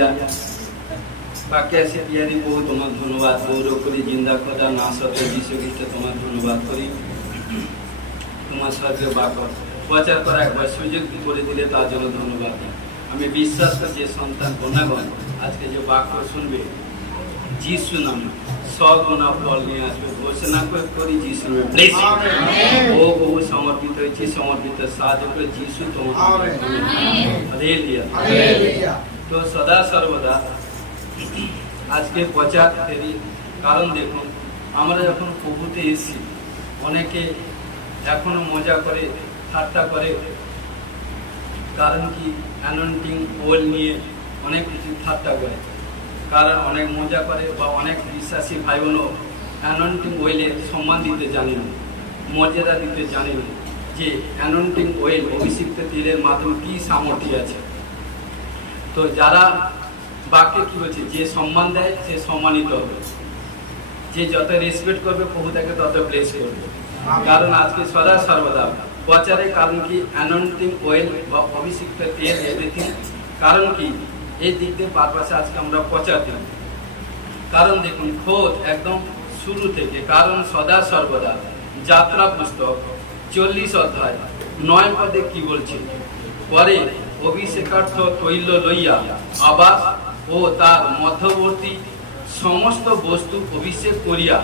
Hallelujah. বাকি আছে পিয়ারি বহু তোমার ধন্যবাদ গৌরব করি জিন্দা খোদা না সত্য যীশু খ্রিস্ট তোমার ধন্যবাদ করি। তোমার সাথে বাক প্রচার করা একবার সুযোগ করে দিলে তার জন্য ধন্যবাদ। আমি বিশ্বাস করি যে সন্তান কন্যাগণ আজকে যে বাক্য শুনবে যিশু নামে সগুণা ফল নিয়ে আসবে ঘোষণা করি যিশু নামে ব্লেসিং ও বহু সমর্পিত হয়েছে সমর্পিত সাহায্য করে যিশু তোমার হালেলুয়া। তো সদা সর্বদা আজকে প্রচার করি কারণ দেখুন আমরা যখন প্রভুতে এসেছি অনেকে এখনো মজা করে ঠাট্টা করে, কারণ কি অ্যানোইন্টিং ওয়েল নিয়ে অনেক কিছু ঠাট্টা করে, কারণ অনেক মজা করে বা অনেক বিশ্বাসী ভাই বোনও অ্যানোইন্টিং ওয়েলে সম্মান দিতে জানে না, মর্যাদা দিতে জানে না যে অ্যানোইন্টিং ওয়েল অভিষিক্ত তেলের মাধ্যমে কী সামর্থ্য আছে। তো যারা বাক্যে কি হচ্ছে যে সম্মান দেয় সে সম্মানিত হবে, যে যত রেসপেক্ট করবে প্রভু তাকে তত ব্লেস করবে। কারণ আজকে সদা সর্বদা প্রচারে কারণ কি অ্যানোইন্টিং অয়েল বা অভিষিক্ত তেল এভরিথিং, কারণ কি এই দিক দিয়ে পারপাসে আজকে আমরা প্রচার দিই। কারণ দেখুন খোদ একদম শুরু থেকে, কারণ সদা সর্বদা যাত্রা পুস্তক 40 অধ্যায় 9 পদে কি বলছে, পরে অভিষেকার্থ তৈল লইয়া আবাস ও তার মধ্যবর্তী সমস্ত বস্তু অভিষেক করিয়া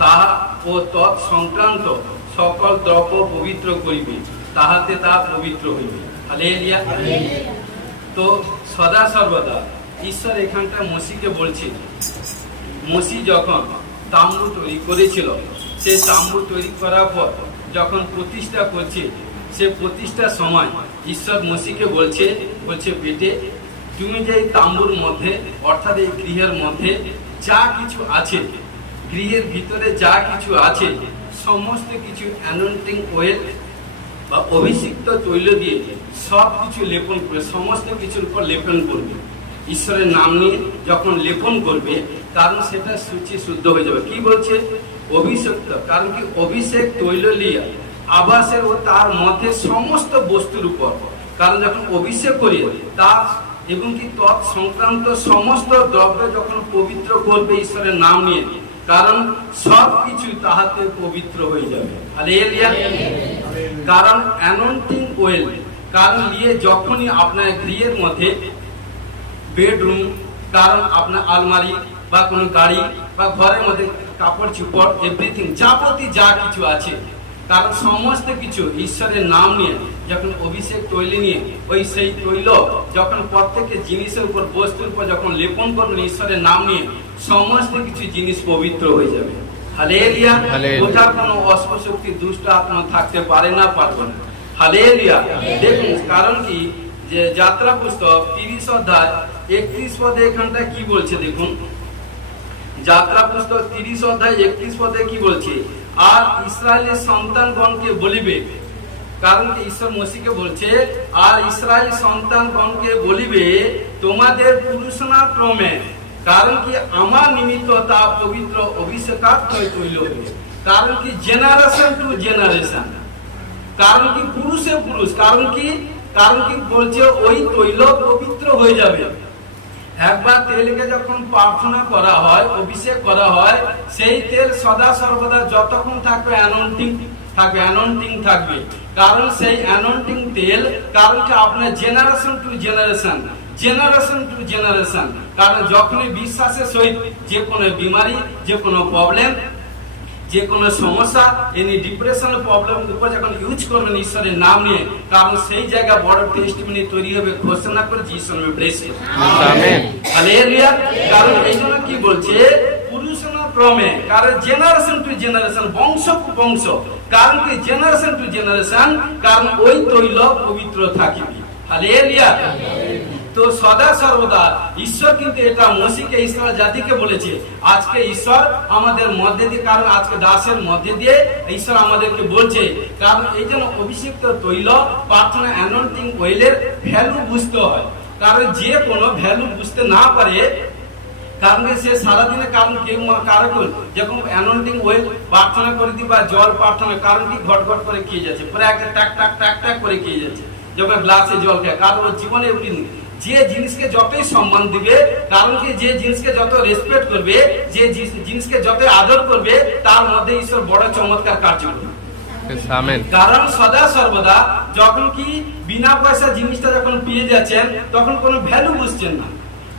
তাহা ও তৎ সংক্রান্ত সকল দ্রব্য পবিত্র করিবে, তাহাতে তা পবিত্র হইবে। হালেলুয়া। তো সদা সর্বদা ঈশ্বর এখানটা মসিকে বলছে, মসি যখন তাম্বু তৈরি করেছিল, সে তাম্বু তৈরি করার পর যখন প্রতিষ্ঠা করছে, সে প্রতিষ্ঠার সময় ঈশ্বর মসিকে বলছে বেটে তুমি যে এই তাম্বুর মধ্যে অর্থাৎ এই গৃহের মধ্যে যা কিছু আছে, গৃহের ভিতরে যা কিছু আছে সমস্ত কিছু অ্যানোইন্টিং অয়েল বা অভিষিক্ত তৈল দিয়ে সব কিছু লেপন করবে, সমস্ত কিছুর উপর লেপন করবে। ঈশ্বরের নাম নিয়ে যখন লেপন করবে কারণ সেটা সূচি শুদ্ধ হয়ে যাবে। কি বলছে অভিষিক্ত, কারণ কি অভিষেক তৈল লিয়া আবাসের ও তার মধ্যে সমস্ত বস্তুর উপর, কারণ যখন অভিষেক করি তার এবং কি তৎ সংক্রান্ত সমস্ত দ্রব্য যখন পবিত্র করবে ঈশ্বরের নাম নিয়ে, কারণ সব কিছু তাহাতে পবিত্র হয়ে যাবে। হালেলুয়া। কারণ অ্যানোইন্টিং অয়েল কারণ নিয়ে যখনই আপনার গৃহের মধ্যে বেডরুম, কারণ আপনার আলমারি বা কোনো গাড়ি বা ঘরের মধ্যে কাপড় চোপড় এভরিথিং যাবতীয় যা কিছু আছে, কারণ সমস্ত কিছু ঈশ্বরের নাম নিয়ে যখন অভিষেক তৈল নিয়ে ওই সেই তৈল যখন প্রত্যেকের জিনিসের উপর বস্তুর উপর যখন লেপন করবেন ঈশ্বরের নাম নিয়ে সমস্ত কিছু জিনিস পবিত্র হয়ে যাবে। হালেলুয়া। ওটার কোনো অস্পশক্তি দুষ্ট আত্মা থাকতে পারে না, পারবে না। হালেলুয়া। দেখুন কারণ কি যে যাত্রা পুস্তক 30 অধ্যায় 31 পদে এখানটা কি বলছে দেখুন, যাত্রা পুস্তক 30 অধ্যায় 31 পদে কি বলছে, আর ইসরায়েলের সন্তানগণকে বলিবে, কারণ কি ঈশ্বর মসিকে বলছে আর ইসরায়েল সন্তানগণকে বলিবে তোমাদের পুরুষনা ক্রমে, কারণ কি আমার নিমিত্ত তা পবিত্র অভিষেকার্থ তৈল হবে। কারণ কি জেনারেশন টু জেনারেশন, কারণ কি পুরুষে পুরুষ, কারণ কি বলছে ওই তৈল পবিত্র হয়ে যাবে। একবার তেলকে যখন প্রার্থনা করা হয়, অভিষেক করা হয়, সেই তেল সদা সর্বদা যতক্ষণ থাকবে অ্যানোইন্টিং থাকবে। কারণ সেই অ্যানোইন্টিং তেল কারণ কি আপনার জেনারেশন টু জেনারেশন, কারণ যখনই বিশ্বাসের সহিত যে কোনো বিমারি, যে কোনো প্রবলেম, যে কোনো সমস্যা, এনি ডিপ্রেশন প্রবলেম উপর যখন ইউজ করবেন ঈশ্বরের নাম নিয়ে, কারণ সেই জায়গা বড় টেস্টিমনি তৈরি হবে। ঘোষণা করে যিশুর নামে ব্লেস করুন। আমেন। হালেলুয়া। কারণ এই জন্য কি বলছে পুরুষনা ক্রমে, কারণ জেনারেশন টু জেনারেশন, বংশ টু বংশ, কারণ কি জেনারেশন টু জেনারেশন, কারণ ওই তৈল পবিত্র থাকিবে। হালেলুয়া। তো সদা সর্বদা ঈশ্বর কিন্তু এটা মসিকে ইসরায়েল জাতিকে বলেছে, আজকে ঈশ্বর আমাদের মধ্যে দিয়ে, কারণ আজকে দাসের মধ্যে দিয়ে ঈশ্বর আমাদেরকে বলছে, কারণ এই জন্য অভিষিক্ত তৈল প্রার্থনা অ্যানোইন্টিং অয়েলের ভ্যালু বুঝতে হয়। কারণ যে কোনো ভ্যালু বুঝতে না পারে, কারণ সে সারাদিনে, কারণ কেউ কারণ যখন অ্যানোইন্টিং অয়েল প্রার্থনা করে দিই বা জল প্রার্থনা, কারণ কি ঘট ঘট করে খেয়ে যাচ্ছে, প্রায় টাক টাক টাক টাক করে খেয়ে যাচ্ছে যখন গ্লাসে জল খায়, কারণ ওর জীবনে যে জিনিসকে যতই সম্মান দিবে, কারণ কি যে জিনিসকে যত রেসপেক্ট করবে, যে জিনিসকে যত আদর করবে, তার মধ্যে ঈশ্বর বড় চমৎকার কার্য করবে। কারণ সদা সর্বদা যখন কি বিনা পয়সা জিনিসটা যখন পেয়ে যাচ্ছেন, তখন কোনো ভ্যালু বুঝছেন না।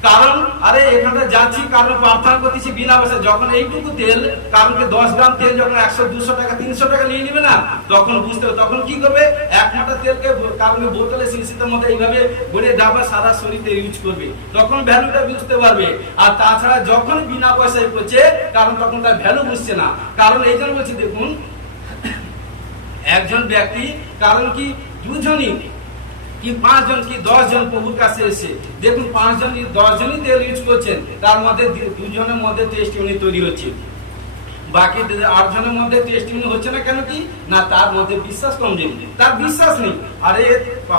কারণ আরে এখানে যাচ্ছি, কারণ প্রার্থনা করতেছি বিনা পয়সা, যখন এইটুকু তেল, কারণ কি 10 গ্রাম তেল যখন 100, 200 টাকা, 300 টাকা নিয়ে নিবে না, তখন বুঝতে হবে, তখন কি করবে, এক মোটা তেলকে কারণ বোতলে শিশিতের মধ্যে এইভাবে ভরে ডাবা সারা শরীরে ইউজ করবে, তখন ভ্যালুটা বুঝতে পারবে। আর তাছাড়া যখন বিনা পয়সায় করছে, কারণ তখন তার ভ্যালু বুঝছে না। কারণ এই জন্য বলছি, দেখুন একজন ব্যক্তি, কারণ কি দুজনই কি 5 জন কি 10 জন প্রভুর কাছে এসে দেখুন 5 জন 10 জনই তেল ইউজ করছেন, তার মধ্যে 2 জনের মধ্যে টেস্টিমনি তৈরি হচ্ছে, বাকি 8 জনের মধ্যে টেস্টিমনি হচ্ছে না। কেন কি না, তার মধ্যে বিশ্বাস কমজোরি, তার বিশ্বাস নেই। আরে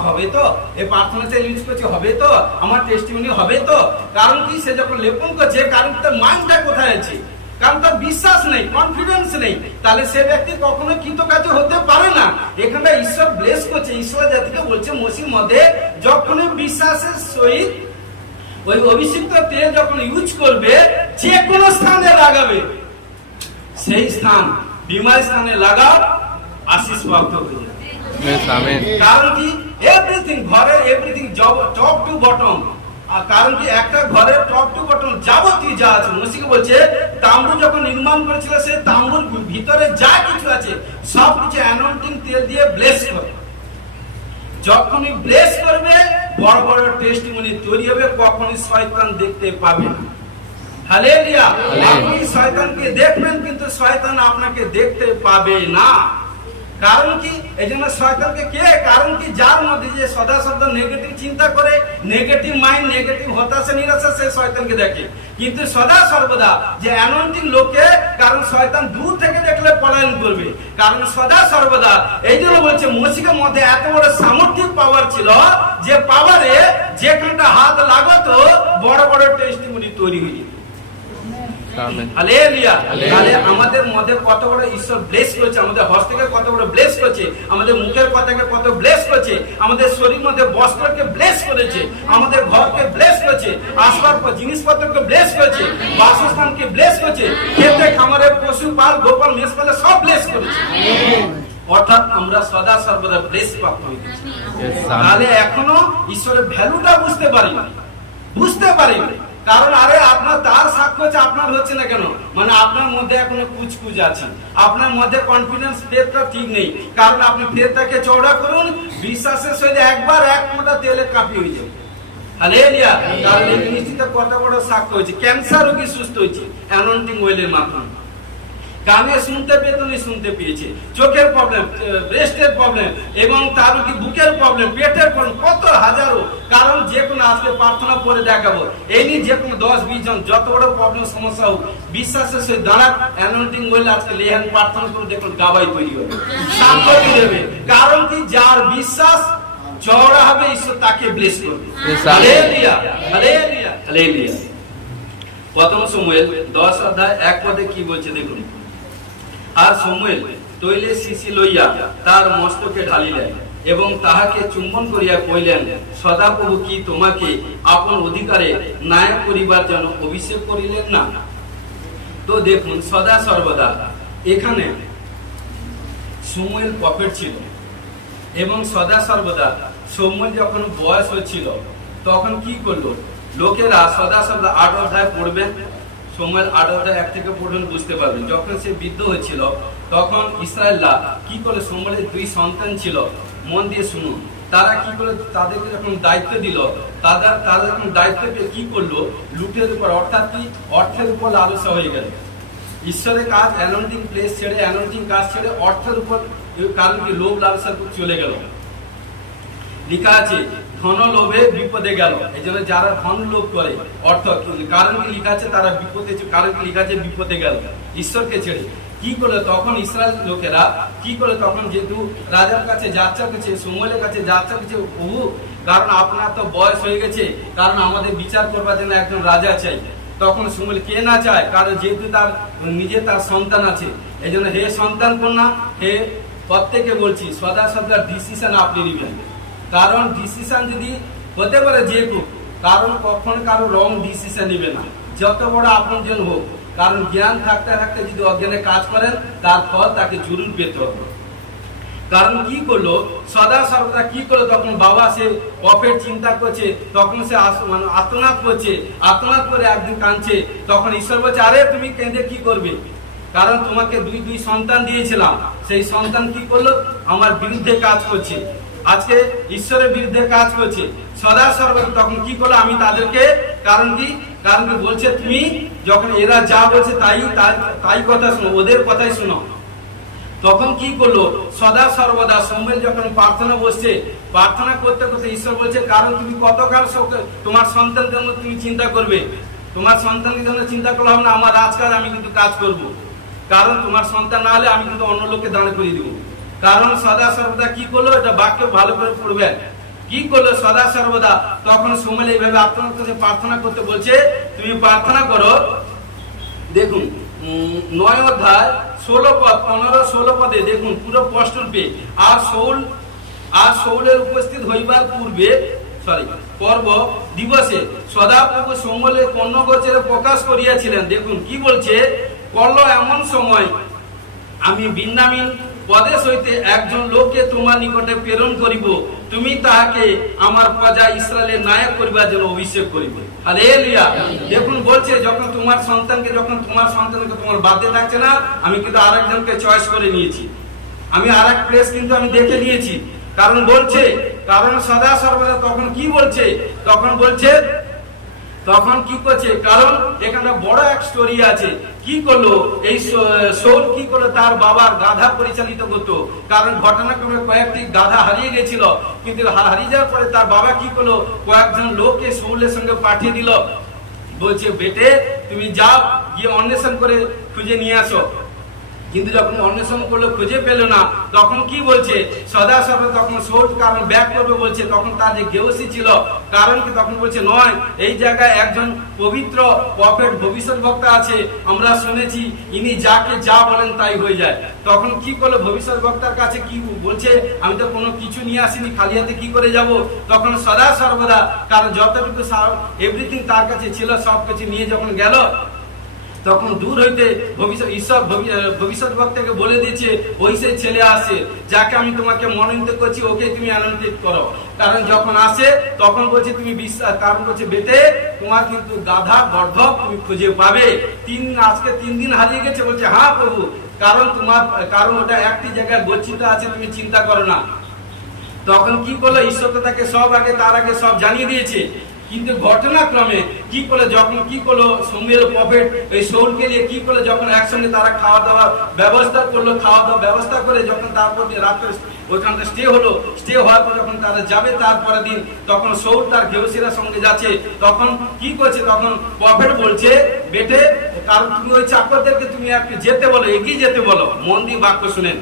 হবে তো, এই প্রার্থনা তেল ইউজ করছে, হবে তো আমার টেস্টিমনি, হবে তো। কারণ কি সে যখন লেপন করছে, কারণ তার মাইন্ডটা কোথায় আছে, কারণ তার বিশ্বাস নেই, কনফিডেন্স নেই, তাহলে সে ব্যক্তি কখনো কৃতকার্য হতে পারে না। এখানে ঈশ্বর ব্লেস করছে, ঈশ্বর জাতিকে বলছে মসির মধ্যে যখনই বিশ্বাসের সহিত ওই অভিষিক্ত তেল যখন ইউজ করবে, যে কোনো স্থানে লাগাবে, সেই স্থান বিমার স্থানে লাগাও, আশীষ প্রাপ্ত হবে। কারণ কি এভরিথিং, ঘরের এভরিথিং টপ টু বটম, কারণ কি একটা ঘরের টপ টু বটম যাবতীয় যা আছে, মসিকে বলছে তাম্বু যখন নির্মাণ করেছিল, সে তাম্বুর ভিতরে যা কিছু আছে সব কিছু অ্যানয়েন্টিং তেল দিয়ে ব্লেস করে। যখনই ব্লেস করবে, বড় বড় টেস্টিমনি তৈরি হবে, কখনই শয়তান দেখতে পাবে না। হালেলুয়া। আপনি শয়তানকে দেখবেন, কিন্তু শয়তান আপনাকে দেখতে পাবে না। কারণ কি এই জন্য শয়তানকে কে, কারণ কি যার মধ্যে যে সদা সদা নেগেটিভ চিন্তা করে, নেগেটিভ মাইন্ড, নেগেটিভ হতাশা নিরাশা, সে শয়তানকে দেখে। কিন্তু সদা সর্বদা যে অ্যানয়েন্টিং লোকে, কারণ শয়তান দূর থেকে দেখলে পলায়ন করবে। কারণ সদা সর্বদা এই জন্য বলছে মসিকের মধ্যে এত বড় সামর্থ্যিক পাওয়ার ছিল, যে পাওয়ারে যেখানটা হাত লাগাতো বড় বড় টেস্টিমনি তৈরি হয়ে যেত। হালেলুয়া। তাহলে আমাদের মধ্যে কত বড় ঈশ্বর ব্লেস করেছে, আমাদের হস্তকে কত বড় ব্লেস করেছে, আমাদের মুখের কথাকে কত ব্লেস করেছে, আমাদের শরীর মধ্যে বস্ত্রকে ব্লেস করেছে, আমাদের ঘরকে ব্লেস করেছে, আসবাব জিনিসপত্রকে ব্লেস করেছে, বাসস্থানকে ব্লেস করেছে, খেতে খামারে পশু পাল গোপাল মেষ পালে সব ব্লেস করেছে। অর্থাৎ আমরা সদা সর্বদা ব্লেস প্রাপ্ত হয়েছি। তাহলে এখনো ঈশ্বরের ভ্যালুটা বুঝতে পারি। কারণ আরে আপনার তার সাক্ষ্য হচ্ছে, আপনার হচ্ছে না কেন, মানে আপনার মধ্যে এখনো কুচকুচ আছে, আপনার মধ্যে কনফিডেন্স ফেথটা ঠিক নেই। কারণ আপনি ফেথটাকে চওড়া করুন, বিশ্বাসের সহিত একবার এক মোটা তেলে কাপি হয়ে যাবে। হালেলুয়া। কারণ এই জিনিসটিতে কত বড় সাক্ষ্য হয়েছে, ক্যান্সার রোগী সুস্থ হয়েছে অ্যানয়েন্টিং অয়েলের মাধ্যমে। কানে শুনতে পেত না, শুনতে পেয়েছে, চোখের প্রবলেম, ব্রেস্টের প্রবলেম, এবং তার কি বুকের প্রবলেম, পেটের প্রবলেম, কত হাজারো। কারণ যে কোনো আজকে প্রার্থনা করে দেখাবো, এই নিয়ে যে কোনো 10-20 জন যত বড় প্রবলেম সমস্যা হোক, বিশ্বাসের সহিত দাঁড়ান, অ্যানয়েন্টিং অয়েল আজকে লেহান প্রার্থনা করে দেখুন গাবাই তৈরি হবে, সাংগঠন দেবে। কারণ কি যার বিশ্বাস চওড়া হবে, ঈশ্বর তাকে ব্লেস করবে। Hallelujah, hallelujah, hallelujah. প্রথম সমুয়েল 10 অধ্যায় 1 পদে কি বলছে দেখুন। আর সমুয়েল তৈলে শিশি লইয়া তার মস্তকে ঢালিলেন, এবং তাহাকে চুম্বন করিয়া কইলেন, সদাপ্রভু কি তোমাকে আপন অধিকারে ন্যায় করিবার জন্য অভিষেক করিলেন না? তো দেখুন সদা সর্বদা এখানে সমুয়েল প্রফেট ছিল, এবং সদা সর্বদা সমুয়েল যখন বয়স হচ্ছিল, তখন কি করলো লোকেরা, সদা সর্বদা 8 অধ্যায় পড়বেন, সমুয়েল 8 অধ্যায় 1 থেকে পড়বেন, বুঝতে পারবেন। যখন সে বৃদ্ধ হয়েছিল, তখন ইসরায়েলরা কি করে, সমুয়েলের 2 সন্তান ছিল, মন দিয়ে শুনুন, তারা কি করে, তাদেরকে যখন দায়িত্ব দিল, তারা যখন দায়িত্ব পেয়ে কি করলো, লুটের উপর, অর্থাৎ কি অর্থের উপর লালসা হয়ে গেল। ঈশ্বরের কাজ, অ্যানয়েন্টিং প্লেস ছেড়ে, অ্যানয়েন্টিং কাজ ছেড়ে অর্থের উপর, কারণ কি লোভ লালসা চলে গেল। লেখা আছে ধন লোভে বিপদে গেল। এই জন্য যারা ধন লোভ করে, অর্থ, কারণ কি লেখা আছে তারা বিপদে, কারণ কি লেখা আছে বিপদে গেল ঈশ্বরকে ছেড়ে। কি করলো তখন ইসরায়েল লোকেরা, কি করলো তখন, যেহেতু রাজার কাছে যাচ্ছা করছে, সমুয়েলের কাছে যাচ্ছা করছে, প্রভু কারণ আপনার তো বয়স হয়ে গেছে, কারণ আমাদের বিচার করবার জন্য একজন রাজা চাই। তখন সমুয়েল কে না চায়, কারণ যেহেতু তার নিজে তার সন্তান আছে, এই জন্য হে সন্তান কন্যা, হে প্রত্যেকে বলছি সদা সদা ডিসিশন আপনি নিবেন। কারণ ডিসিশন যদি হতে পারে যে কেউ, কারণ কখন কারো রং ডিসিশন নেবে না, যত বড় আপনজন হোক। কারণ জ্ঞান থাকতে থাকতে যদি অজ্ঞানে কাজ করেন, তার ফল তাকে জরুর পেতে হবে। কারণ কি করলো, সদা সর্বদা কি করলো, তখন বাবা সে প্রফেট চিন্তা করছে, তখন সে মানে আর্তনাদ করছে, আর্তনাদ করে একদিন কাঁদছে। তখন ঈশ্বর বলছে, আরে তুমি কেঁদে কি করবে, কারণ তোমাকে দুই সন্তান দিয়েছিলাম, সেই সন্তান কি করলো, আমার বিরুদ্ধে কাজ করছে, আজকে ঈশ্বরের বিরুদ্ধে কাজ করছে। সদা সর্বদা তখন কি করলো, আমি তাদেরকে, কারণ কি বলছে, তুমি যখন এরা যা বলছে তাই কথা শোনো, ওদের কথাই শোনো। তখন কি করলো, সদা সর্বদা সময় যখন প্রার্থনা বসছে, প্রার্থনা করতে করতে ঈশ্বর বলছে, কারণ তুমি কতকাল তোমার সন্তানের জন্য তুমি চিন্তা করবে, তোমার সন্তানের জন্য চিন্তা করলে হবে না, আমার রাজকাজ আমি কিন্তু কাজ করব। কারণ তোমার সন্তান না হলে আমি কিন্তু অন্য লোককে দাঁড় করিয়ে দিব। কারণ সদা সর্বদা কি করলো, এটা বাক্য ভালো করে পড়বেন, কি করলো সদা সর্বদা, তখন সময় এইভাবে আপনার কাছে প্রার্থনা করতে বলছে, তুমি প্রার্থনা করো। দেখুন 9 অধ্যায় 16 পদ 15-16 পদে দেখুন পুরো প্রশ্ন পে, আর শৌলের উপস্থিত হইবার পূর্বে পর্ব দিবসে সদাপ্রভু সমলে কর্ণগোচরে প্রকাশ করিয়াছিলেন। দেখুন কি বলছে, করল এমন সময় আমি বিন্যামিন প্রদেশ হইতে একজন লোককে তোমার নিকটে প্রেরণ করিব, তুমি তাহাকে আমার প্রজা ইসরায়েলের নায়ক করিবার জন্য অভিষেক করিবে। হালেলুয়া। দেখুন বলছে, যখন তোমার সন্তানকে তোমার বাদে থাকছে না, আমি কিন্তু আরেকজনকে চয়েস করে নিয়েছি, আমি আরেক প্লেস কিন্তু আমি দেখে নিয়েছি। কারণ বলছে, কারণ সদা সর্বদা তখন কি বলছে, তখন কি করছে, কারণ এখানে বড় এক স্টোরি আছে। কি করলো এই শৌল, কি করলো, তার বাবার গাধা পরিচালিত করতো। কারণ ঘটনাক্রমে কয়েকটি গাধা হারিয়ে গেছিল, কিন্তু হারিয়ে যাওয়ার পরে তার বাবা কি করলো, কয়েকজন লোককে শৌলের সঙ্গে পাঠিয়ে দিল, বলছে বেটে তুমি যাও, গিয়ে অন্বেষণ করে খুঁজে নিয়ে আসো। কিন্তু যখন অন্বেষণ করলো খুঁজে পেল না, তখন কি বলছে, সদা সর্বদা তখন শৌল কারণ ব্যাক করবে বলছে, তখন তার যে গেউসি ছিল, কারণ কি তখন বলছে, নয় এই জায়গায় একজন পবিত্র প্রফেট ভবিষ্যৎ বক্তা আছে, আমরা শুনেছি ইনি যাকে যা বলেন তাই হয়ে যায়। তখন কি করলো, ভবিষ্যৎ বক্তার কাছে কি বলছে, আমি তো কোনো কিছু নিয়ে আসিনি, খালি হাতে কি করে যাব। তখন সদা সর্বদা কারণ যতটুকু এভরিথিং তার কাছে ছিল সবকিছু নিয়ে যখন গেল, তখন দূর হইতে ভবিষ্যৎ বক্তাকে বলে দিয়েছে, ওই সেই ছেলে আসে যাকে আমি তোমাকে মনোনীত করছি, ওকে তুমি আনন্দিত করো। কারণ যখন আসে তখন বলছে তুমি বিশ্বাস, কারণ বলছে বেটে তোমার কিন্তু গাধা গর্ধব তুমি খুঁজে পাবে। আজকে 3 দিন হারিয়ে গেছে, বলছে হ্যাঁ প্রভু, কারণ ওটা একটি জায়গায় গচ্ছিত আছে, তুমি চিন্তা করো না। তখন কি করলো, ঈশ্বর তো তাকে তার আগে সব জানিয়ে দিয়েছে। কিন্তু ঘটনাক্রমে কি করলো, যখন কি করলো সমুয়েল প্রফেট এই শৌলকে নিয়ে কি করলো, যখন একসঙ্গে তারা খাওয়া দাওয়ার ব্যবস্থা করলো, খাওয়া দাওয়া ব্যবস্থা করে যখন তারপর রাত্রে ওইখানটা স্টে হওয়ার পর যখন তারা যাবে তারপরের দিন, তখন শৌল তার গেউসিরা সঙ্গে যাচ্ছে। তখন কি করছে, তখন প্রফেট বলছে, বেটে কারণ তুমি ওই চাকরদেরকে তুমি একটু যেতে বলো, এগিয়ে যেতে বলো, মন দিয়ে বাক্য শুনেন,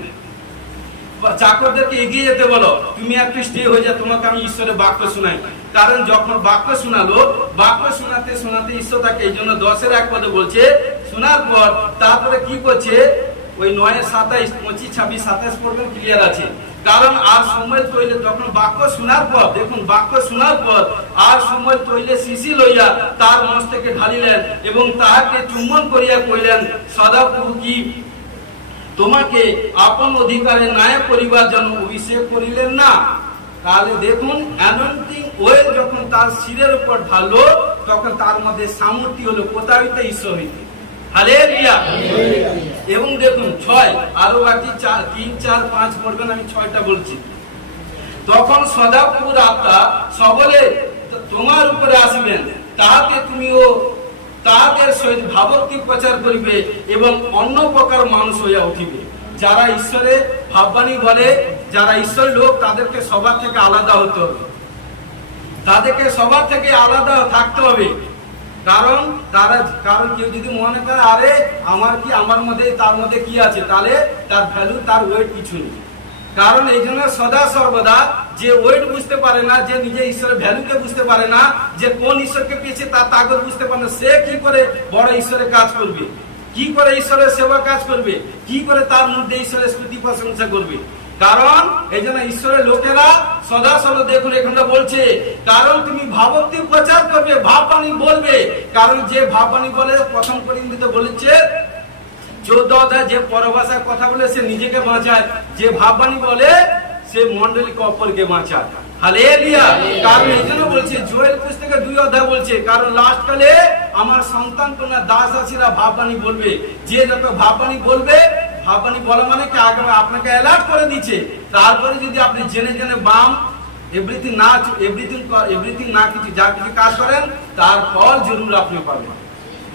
চাকরদেরকে এগিয়ে যেতে বলো, তুমি একটু স্টে হয়ে যা, তোমাকে আমি ঈশ্বরের বাক্য শোনাই। কারণ যখন বাক্য শোনালো, বাক্য শোনাতে শোনাতে ঈশ্বর তাকে এই জন্য 10-1 পদে বলছে, শোনার পর তারপরে কি করছে, ওই 9-27, 25, 26, 27 পর্যন্ত ক্লিয়ার আছে। কারণ আর সময় তৈলে যখন বাক্য শোনার পর, দেখুন বাক্য শোনার পর আর সময় তৈলে শিশি লইয়া তার মস্তকে ঢালিলেন এবং তাহাকে চুম্বন করিয়া কইলেন, সদাপ্রভু কি তোমাকে আপন অধিকারে ন্যায় করিবার জন্য অভিষেক করিলেন না? তাহলে দেখুন অ্যানয়েন্টিং অয়েল যখন তার শিরের উপর ঢাললো, তখন তার মধ্যে সামর্থ্য হলো কোথা হইতে, ঈশ্বর হইতে। হালেলুয়া। এবং দেখুন 6, আরো বাকি 3, 4, 5 পড়বেন, আমি 6টা বলছি। তখন সদাপ্রভুর আত্মা সবলে তোমার উপরে আসবেন, তাহাতে তুমিও তাদের সহিত ভাবভক্তি প্রচার করিবে এবং অন্য প্রকার মানুষ হইয়া উঠিবে। যারা ঈশ্বরের ভাববাণী বলে, যারা ঈশ্বরের লোক, তাদেরকে সবার থেকে আলাদা হতে হবে, তাদেরকে সবার থেকে আলাদা থাকতে হবে। কারণ কেউ যদি মনে করে আরে আমার মধ্যে তার মধ্যে কি আছে, তাহলে তার ভ্যালু, তার ওয়েট কিছু নেই। কারণ এই জন্য সদা সর্বদা যে ওয়েট বুঝতে পারে না, যে নিজে ঈশ্বরের ভ্যালুকে বুঝতে পারে না, যে কোন ঈশ্বরকে পেয়েছে তার তাগত বুঝতে পারে না, সে কি করে বড় ঈশ্বরের কাজ করবে, কি করে ঈশ্বরের সেবা কাজ করবে, কি করে তার মধ্যে ঈশ্বরের স্তুতি প্রশংসা করবে। কারণ এই জন্য ঈশ্বরের লোকেরা সদা সর্ব দেখুন এখানে বলছে, কারণ তুমি ভাবভক্তি প্রচার করবে, ভাববাণী বলবে। কারণ যে ভাববাণী বলে, প্রথম করিন্থীতে বলেছে 14 অধ্যায়, যে পরভাষায় কথা বলে সে নিজেকে বাঁচায়, যে ভাববাণী বলে সে মণ্ডলীকে অপরকে বাঁচায়। হালেলুয়া। কারণ এই জন্য বলছে জোয়েল পুস্তকে 2 অধ্যায় বলছে, কারণ লাস্ট কালে আমার সন্তান কন্যা দাস দাসীরা ভাববাণী বলবে। যে যত ভাববাণী বলবে, ভাববাণী বলা মানে কি আগে আপনাকে অ্যালার্ট করে দিচ্ছে। তারপরে যদি আপনি জেনে জেনে বাম এভরিথিং না কিছু যা কিছু কাজ করেন, তার ফল জরুর আপনি পাবেন।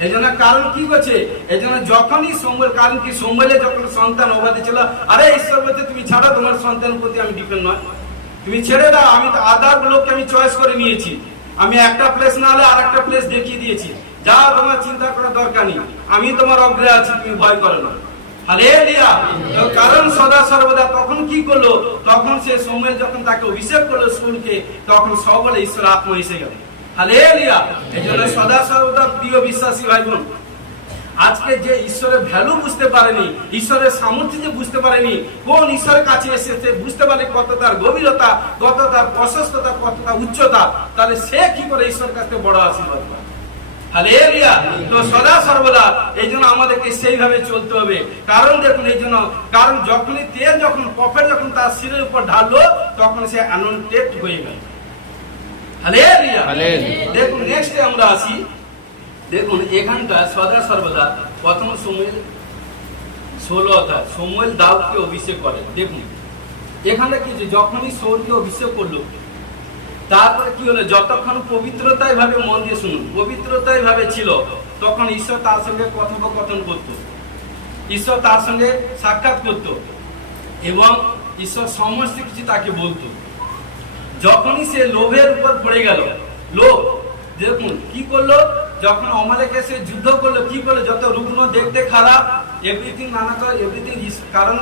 এই জন্য কারণ কি করছে, এই জন্য যখনই সোমবার, কারণ কি সোমবারে যখন সন্তান অবাধে ছিল, আরে ঈশ্বর বলতে তুমি ছাড়া, তোমার সন্তানের প্রতি আমি ডিপেন্ড নয়, তুমি ছেড়ে দাও, আমি তো আদার লোককে আমি চয়েস করে নিয়েছি, আমি একটা প্লেস না হলে আর একটা প্লেস দেখিয়ে দিয়েছি, যা তোমার চিন্তা করার দরকার নেই, আমি তোমার অগ্রে আছি, তুমি ভয় করো না। হালেলুয়া। কারণ সদা সর্বদা তখন কি করলো, তখন সে সময় যখন তাকে অভিষেক করলো স্কুলকে, তখন সকলে ঈশ্বর আত্মা এসে গেল। হালেলুয়া। এই জন্য সদা সর্বদা প্রিয় বিশ্বাসী ভাই বোন, আজকে যে ঈশ্বরের ভ্যালু বুঝতে পারেনি, ঈশ্বরের সামর্থ্য যে বুঝতে পারেনি, কোন ঈশ্বরের কাছে এসেছে বুঝতে পারে, কত তার গভীরতা, কত তার প্রশস্ততা, কত তার উচ্চতা, তাহলে সে কি করে ঈশ্বরের কাছে বড় আশীর্বাদ পায়। হালেলুয়া। তো সদা সর্বদা এই জন্য আমাদেরকে সেইভাবে চলতে হবে। কারণ দেখুন এই জন্য, কারণ যখনই তেল যখন প্রফেট যখন তার শিরের উপর ঢাললো, তখন সে অ্যানোইন্টেড হয়ে গেল। হালেলুয়া। দেখুন নেক্সটে আমরা আসি। দেখুন এখানটা সদা সর্বদা প্রথম সমুয়েল 16 অধ্যায়, সমুয়েল দাউদকে অভিষেক করে। দেখুন এখানে কি, যখনই শাউলকে অভিষেক করলো, তারপরে কি হলো, যতক্ষণ পবিত্রতায় ভাবে, মন দিয়ে শুনুন, পবিত্রতায় ভাবে ছিল, তখন ঈশ্বর তার সঙ্গে কথোপকথন করত, ঈশ্বর তার সঙ্গে সাক্ষাৎ করত, এবং ঈশ্বর সমস্ত কিছু তাকে বলতো। যখনই সে লোভের উপর পড়ে গেল, লোভ, দেখুন কি করলো, যখন অমালেকে সে যুদ্ধ করলো, কি করলো, যত রুগ্ন, দেখতে খারাপ, এভরিথিং নানা করে এভরিথিং, কারণ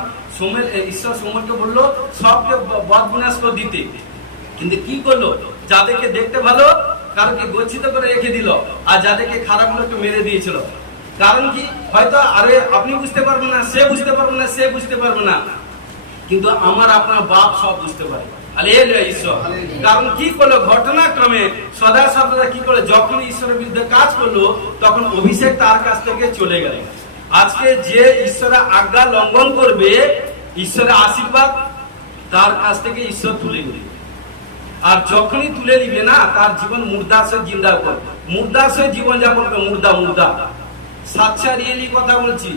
ঈশ্বর সমুদ্রকে বললো সবকে বদবিনাশ করে দিতে, কিন্তু কি করলো, যাদেরকে দেখতে ভালো কারণকে গচ্ছিত করে রেখে দিল, আর যাদেরকে খারাপ লোককে মেরে দিয়েছিল। কারণ কি, হয়তো আরে আপনি বুঝতে পারবেন না, সে বুঝতে পারবে না, সে বুঝতে পারবে না, কিন্তু আমার আপনার বাপ সব বুঝতে পারে। হালেলুয়া। ঈশ্বর কারণ কি করলো, ঘটনাক্রমে সদা সর্বদা কি করলো, যখন ঈশ্বরের বিরুদ্ধে কাজ করলো, তখন অভিষেক তার কাছ থেকে চলে গেল। আজকে যে ঈশ্বরের আজ্ঞা লঙ্ঘন করবে, ঈশ্বরের আশীর্বাদ তার কাছ থেকে ঈশ্বর তুলে নেবে। আর যখনই তুলে নিবে না, তার জীবন মুর্দার সে জিন্দা করে, মুর্দার সে জীবন যাপন করে, মুর্দা। সাচ্চা রিয়েলি কথা বলছি,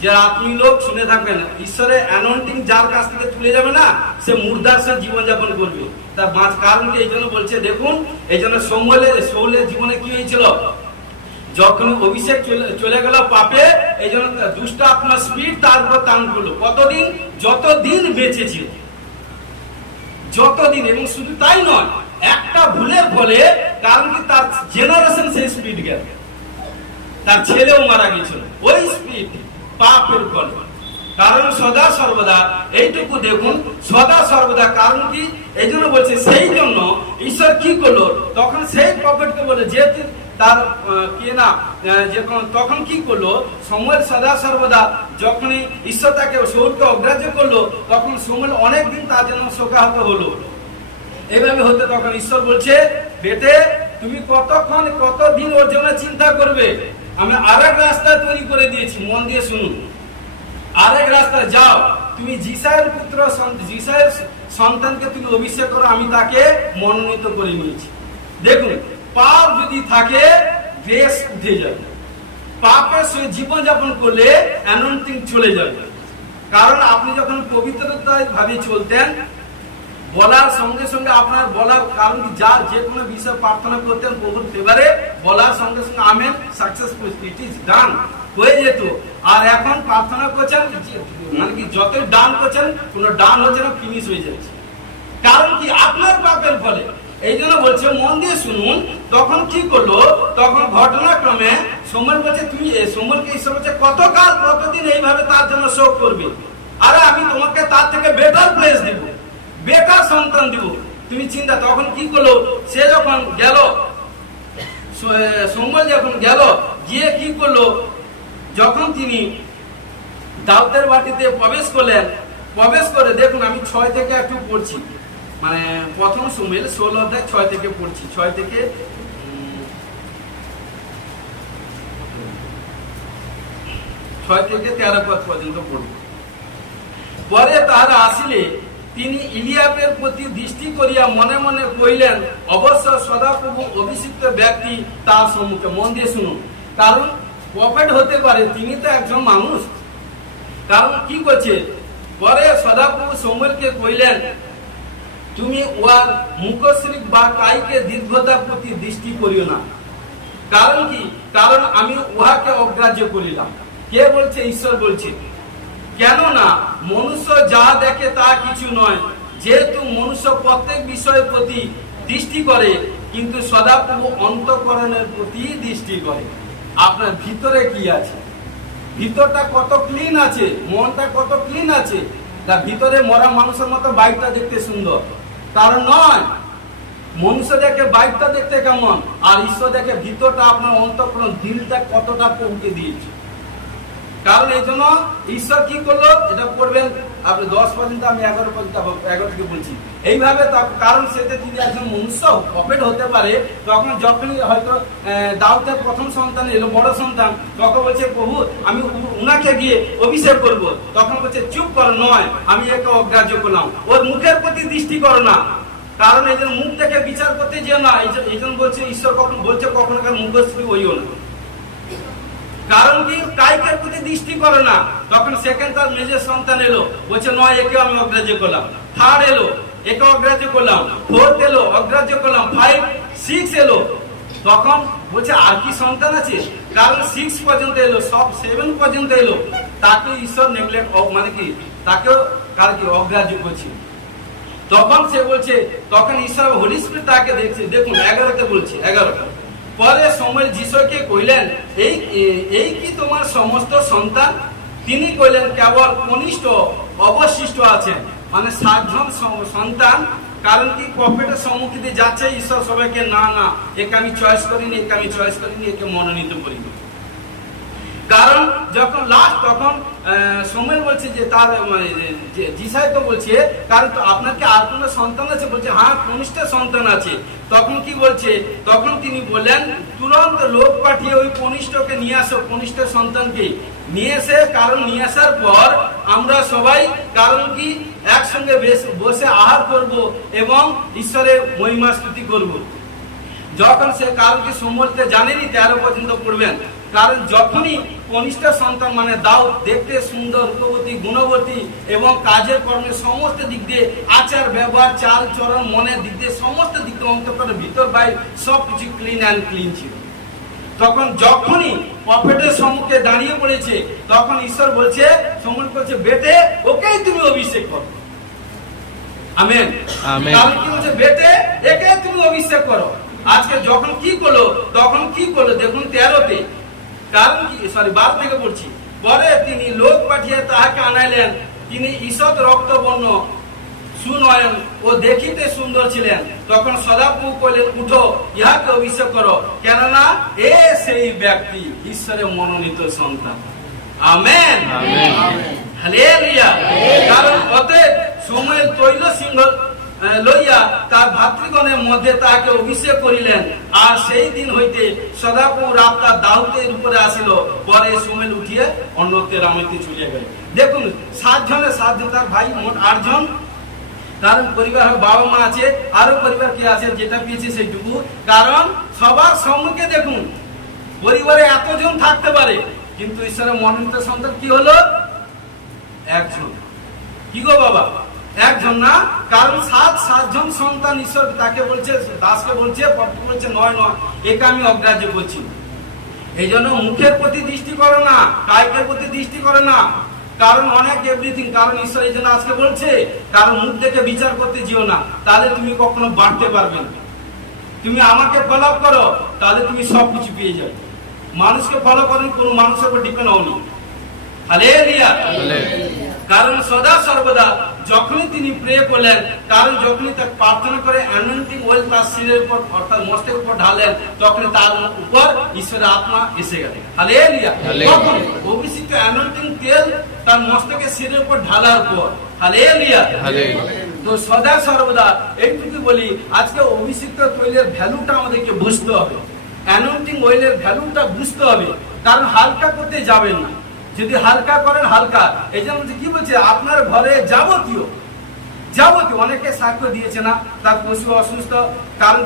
যে আপনি লোক শুনে থাকবেন, ঈশ্বরের অ্যানোইন্টিং যার কাছ থেকে তুলে যাবে না, সে মুর্দার সে জীবন যাপন করবে। তার কারণকে এই জন্য বলছে, দেখুন এই জন্য শাউলের জীবনে কি হয়েছিল, যখন অভিষেক চলে গেল পাপে, এই জন্য দুষ্ট আত্মা স্পিড তার উপর টান করলো, কতদিন, যতদিন বেঁচেছিল, যতদিন। এবং শুধু তাই নয়, একটা ভুলের ফলে, কারণ কি তার জেনারেশন সেই স্পিড গেল, তার ছেলেও মারা গেছিল ওই স্পিড, পাপের ফলে। কারণ সদা সর্বদা এইটুকু দেখুন, সদা সর্বদা, কারণ কি, এই জন্য বলছে, সেই জন্য ঈশ্বর কি করলো, তখন সেই প্রফেটকে বলে, যে তার কে না, তখন কি করলো, সময়ের সদা সর্বদা যখনই ঈশ্বর তাকে শাউলকে অগ্রাহ্য করলো, তখন সময় অনেকদিন তার জন্য শোকাহত হলো। এইভাবে হতে তখন ঈশ্বর বলছে, বেটে তুমি কতদিন ওর জন্য চিন্তা করবে, আমি আরেক রাস্তা তৈরি করে দিয়েছি, মন দিয়ে শুনুন, আরেক রাস্তা যাও, তুমি যিশায়ের পুত্র যিশায়ের সন্তানকে তুমি অভিষেক করো, আমি তাকে মনোনীত করে নিয়েছি। দেখুন পাপ যদি থাকে, গ্রেস উঠে যাবে, পাপের সঙ্গে জীবন যাপন করলে অ্যানোইন্টিং চলে যাবে। কারণ আপনি যখন পবিত্রতায় ভাবে চলতেন, বলার সঙ্গে সঙ্গে আপনার বলার, কারণ যা যে কোনো বিষয় প্রার্থনা করতেন প্রভুর ফেভারে, বলার সঙ্গে সঙ্গে amen, successful, it is done, হয়ে যেত। আর এখন প্রার্থনা করছেন, মানে কি যতই ডান করছেন, কোনো ডান হচ্ছে না, ফিনিশ হয়ে যাচ্ছে। কারণ কি, আপনার পাপের ফলে। এই জন্য বলছে, মন দিয়ে শুনুন, তখন কি করলো, তখন ঘটনাক্রমে সময় বলছে, তুমি সময়কে ঈশ্বর বলছে, কতদিন এইভাবে তার জন্য শোক করবে, আরে আমি তোমাকে তার থেকে বেটার প্লেস দিব, বেকার সন্তান দিব, তুমি চিন্তা। তখন কি করলো, সে যখন গেল, সময় যখন গেল, গিয়ে কি করলো, যখন তিনি দাউদের বাটিতে প্রবেশ করলেন, প্রবেশ করে দেখুন, আমি 6 থেকে একটু পড়ছি, মানে প্রথম সময়েল 16 অধ্যায় 6 থেকে পড়ছি, 6 থেকে 13 পদ পর্যন্ত পড়ব। পরে তাহারা আসিলে তিনি ইলিয়াবের প্রতি দৃষ্টি করিয়া মনে মনে কইলেন, অবশ্য সদাপ্রভু অভিষিক্ত ব্যক্তি তার সম্মুখে। মন দিয়ে শুনুন, কারণ প্রফেট হতে পারে, তিনি তো একজন মানুষ। কারণ কি করছে, পরে সদাপ্রভু সমুয়েলকে কইলেন, তুমি উহার মুখশ্রী বা কাইকে দীর্ঘতার প্রতি দৃষ্টি করিও না। কারণ কি, কারণ আমি উহাকে অগ্রাহ্য করিলাম। কে বলছে? ঈশ্বর বলছে। কেননা মনুষ্য যা দেখে তা কিছু নয়, যেহেতু মনুষ্য প্রত্যেক বিষয়ের প্রতি দৃষ্টি করে, কিন্তু সদাপ্রভু অন্তঃকরণের প্রতি দৃষ্টি করে। আপনার ভিতরে কি আছে, ভিতরটা কত ক্লিন আছে, মনটা কত ক্লিন আছে। তার ভিতরে মরা মানুষের মতো বাইকটা দেখতে সুন্দর, তার নয়। মনুষ্য দেখে বাইকটা দেখতে কেমন, আর ঈশ্বর দেখে ভিতরটা, আপনার অন্তঃকরণ, দিলটা কতটা পৌঁছে দিয়েছে। কারণ এই জন্য ঈশ্বর কি করলো, এটা পড়বেন আপনি 10 পর্যন্ত, আমি 11 পর্যন্ত 11 থেকে বলছি এইভাবে। কারণ সেটা তিনি একজন মনুষ্য প্রফেট হতে পারে। তখন যখনই হয়তো দাউদের প্রথম সন্তান এলো, বড় সন্তান, তখন বলছে, প্রভু আমি উনাকে গিয়ে অভিষেক করব। তখন বলছে, চুপ করো, নয়, আমি একে অগ্রাহ্য করলাম। ওর মুখের প্রতি দৃষ্টি করো না, কারণ এই জন্য মুখ থেকে বিচার করতে যেও না। এই জন্য বলছে ঈশ্বর, কখন বলছে কখনকার মুখশ্রী হইও না। কারণ কি, কাইকের প্রতি দৃষ্টি করে না। তখন সেকেন্ড তার মেজর সন্তান এলো, বলছে নয়, একে আমি অগ্রাহ্য করলাম। থার্ড এলো, একে অগ্রাহ্য করলাম। ফোর্থ এলো, অগ্রাহ্য করলাম। 5, 6 এলো, তখন বলছে আর কি সন্তান আছে। কারণ 6 পর্যন্ত এলো, সব 7 পর্যন্ত এলো, তাকে ঈশ্বর নেগলেক্ট, মানে কি, তাকেও কার কি অগ্রাহ্য করছে। তখন সে বলছে, তখন ঈশ্বর হোলি স্পিরিট তাকে দেখছে। দেখুন 11তে বলছে, 11। পরে সময় যিশুকে কইলেন, এই কি তোমার সমস্ত সন্তান? তিনি কইলেন, কেবল কনিষ্ঠ অবশিষ্ট আছেন, মানে 7 জন সন্তান। কারণ কি, প্রফেটের সম্মুখে দিয়ে যাচ্ছে ঈশ্বর সবাইকে, না না, একে আমি চয়েস করিনি, একে আমি চয়েস করিনি, একে মনোনীত করিনি। কারণ যখন লাস্ট, তখন সময় বলছে যে তার মানে যিশাই তো বলছে, কারণ তো আপনার কি আর কোনো সন্তান আছে? বলছে হ্যাঁ, কনিষ্ঠ সন্তান আছে। তখন কি বলছে, তখন তিনি বললেন, তুরন্ত লোক পাঠিয়ে ওই কনিষ্ঠকে নিয়ে আসো, কনিষ্ঠ সন্তানকে নিয়ে এসে, কারণ নিয়ে আসার পর আমরা সবাই, কারণ কি, একসঙ্গে বসে আহার করব এবং ঈশ্বরের মহিমা স্তুতি করব। যখন সে, কারণ কি সমুদ্রে জানেনি, 13 পর্যন্ত পড়বেন। কারণ যখনই কনিষ্ঠ সন্তান, মানে দাউদ দেখতে সুন্দর, রূপবতী, গুণবতী এবং কাজের কর্মের সমস্ত দিক দিয়ে, আচার ব্যবহার, চাল চরণ, মনের দিক দিয়ে, সমস্ত দিক দিয়ে, অন্তঃকরণ, ভিতর বাইরে সবকিছু ক্লিন অ্যান্ড ক্লিন ছিল। তখন যখনই প্রফেটের সম্মুখে দাঁড়িয়ে পড়েছে, তখন ঈশ্বর বলছে, সমুদ্র বলছে, বেটে ওকেই তুমি অভিষেক করো। আমেন। কারণ কি বলছে, বেটে একে তুমি অভিষেক করো। আজকে যখন কি করলো, তখন কি করলো, দেখুন 13তে, কারণ কি, সরি 12 থেকে বলছি। পরে তিনি লোক পাঠিয়ে তাহাকে আনাইলেন। তিনি ঈষৎ রক্তবর্ণ, সুনয়ন ও দেখিতে সুন্দর ছিলেন। তখন সদাপ্রভু কইলেন, উঠো, ইহাকে অভিষেক করো, কেননা এ সেই ব্যক্তি, ঈশ্বরের মনোনীত সন্তান। Amen, hallelujah. কারণ অতএব সময়ের তৈল সিংহ লইয়া তার ভাতৃগণের মধ্যে তাহাকে অভিষেক করিলেন। আর সেই দিন হইতে সদাপ্রভু রাতটা দাউদের উপরে আসিল। পরে সময়েল উঠিয়ে অন্যকে রামিতে চলিয়া গেল। দেখুন 7 জনের 7 জন, তার ভাই মোট 8 জন। কারণ পরিবার, বাবা মা আছে, আরো পরিবার কে আছে, যেটা পেয়েছে সেইটুকু। কারণ সবার সম্মুখে দেখুন, পরিবারে এতজন থাকতে পারে, কিন্তু ঈশ্বরের মনোনীত সন্তান কি হলো? 1 জন। কি গো বাবা, 1 জন না। কারণ 7 জন সন্তান ঈশ্বর তাকে বলছে, দাসকে বলছে, পত্র বলছে, নয়, একে আমি অগ্রাহ্য করছি। এই জন্য মুখের প্রতি দৃষ্টি করো না, কায়কের প্রতি দৃষ্টি করো না। কারণ অনেক এভরিথিং, কারণ ঈশ্বর এই জন্য আজকে বলছে, কারণ মুখ দেখে বিচার করতে যেও না, তাহলে তুমি কখনো বাড়তে পারবে না। তুমি আমাকে ফলো করো, তাহলে তুমি সবকিছু পেয়ে যাবে। মানুষকে ফলো করেন, কোন মানুষের উপর ডিপেন্ড হওনি। হালেলুয়া। কারণ সদা সর্বদা যখনই তিনি প্রে করলেন, কারণ যখনই তার প্রার্থনা করে অ্যানোইন্টিং অয়েল তার শিরের উপর, অর্থাৎ মস্তকের উপর ঢালেন, তখন তার উপর ঈশ্বরের আত্মা এসে গেল। হালেলুয়া। তখন অভিষিক্ত অ্যানোইন্টিং তেল তার মস্তকের শিরের উপর ঢালার পর হালেলুয়া। হালেলুয়া। তো সদা সর্বদা এইটুকু বলি, আজকে অভিষিক্ত তৈলের ভ্যালুটা আমাদেরকে বুঝতে হবে, অ্যানোইন্টিং অয়েলের ভ্যালুটা বুঝতে হবে। কারণ হালকা করতে যাবেন না, যদি হালকা করেন হালকা, এই জন্য কি বলছে, আপনার ঘরে যাবতীয় অনেকে সাক্ষ্য দিয়েছে না, তার পশু অসুস্থ, কারণ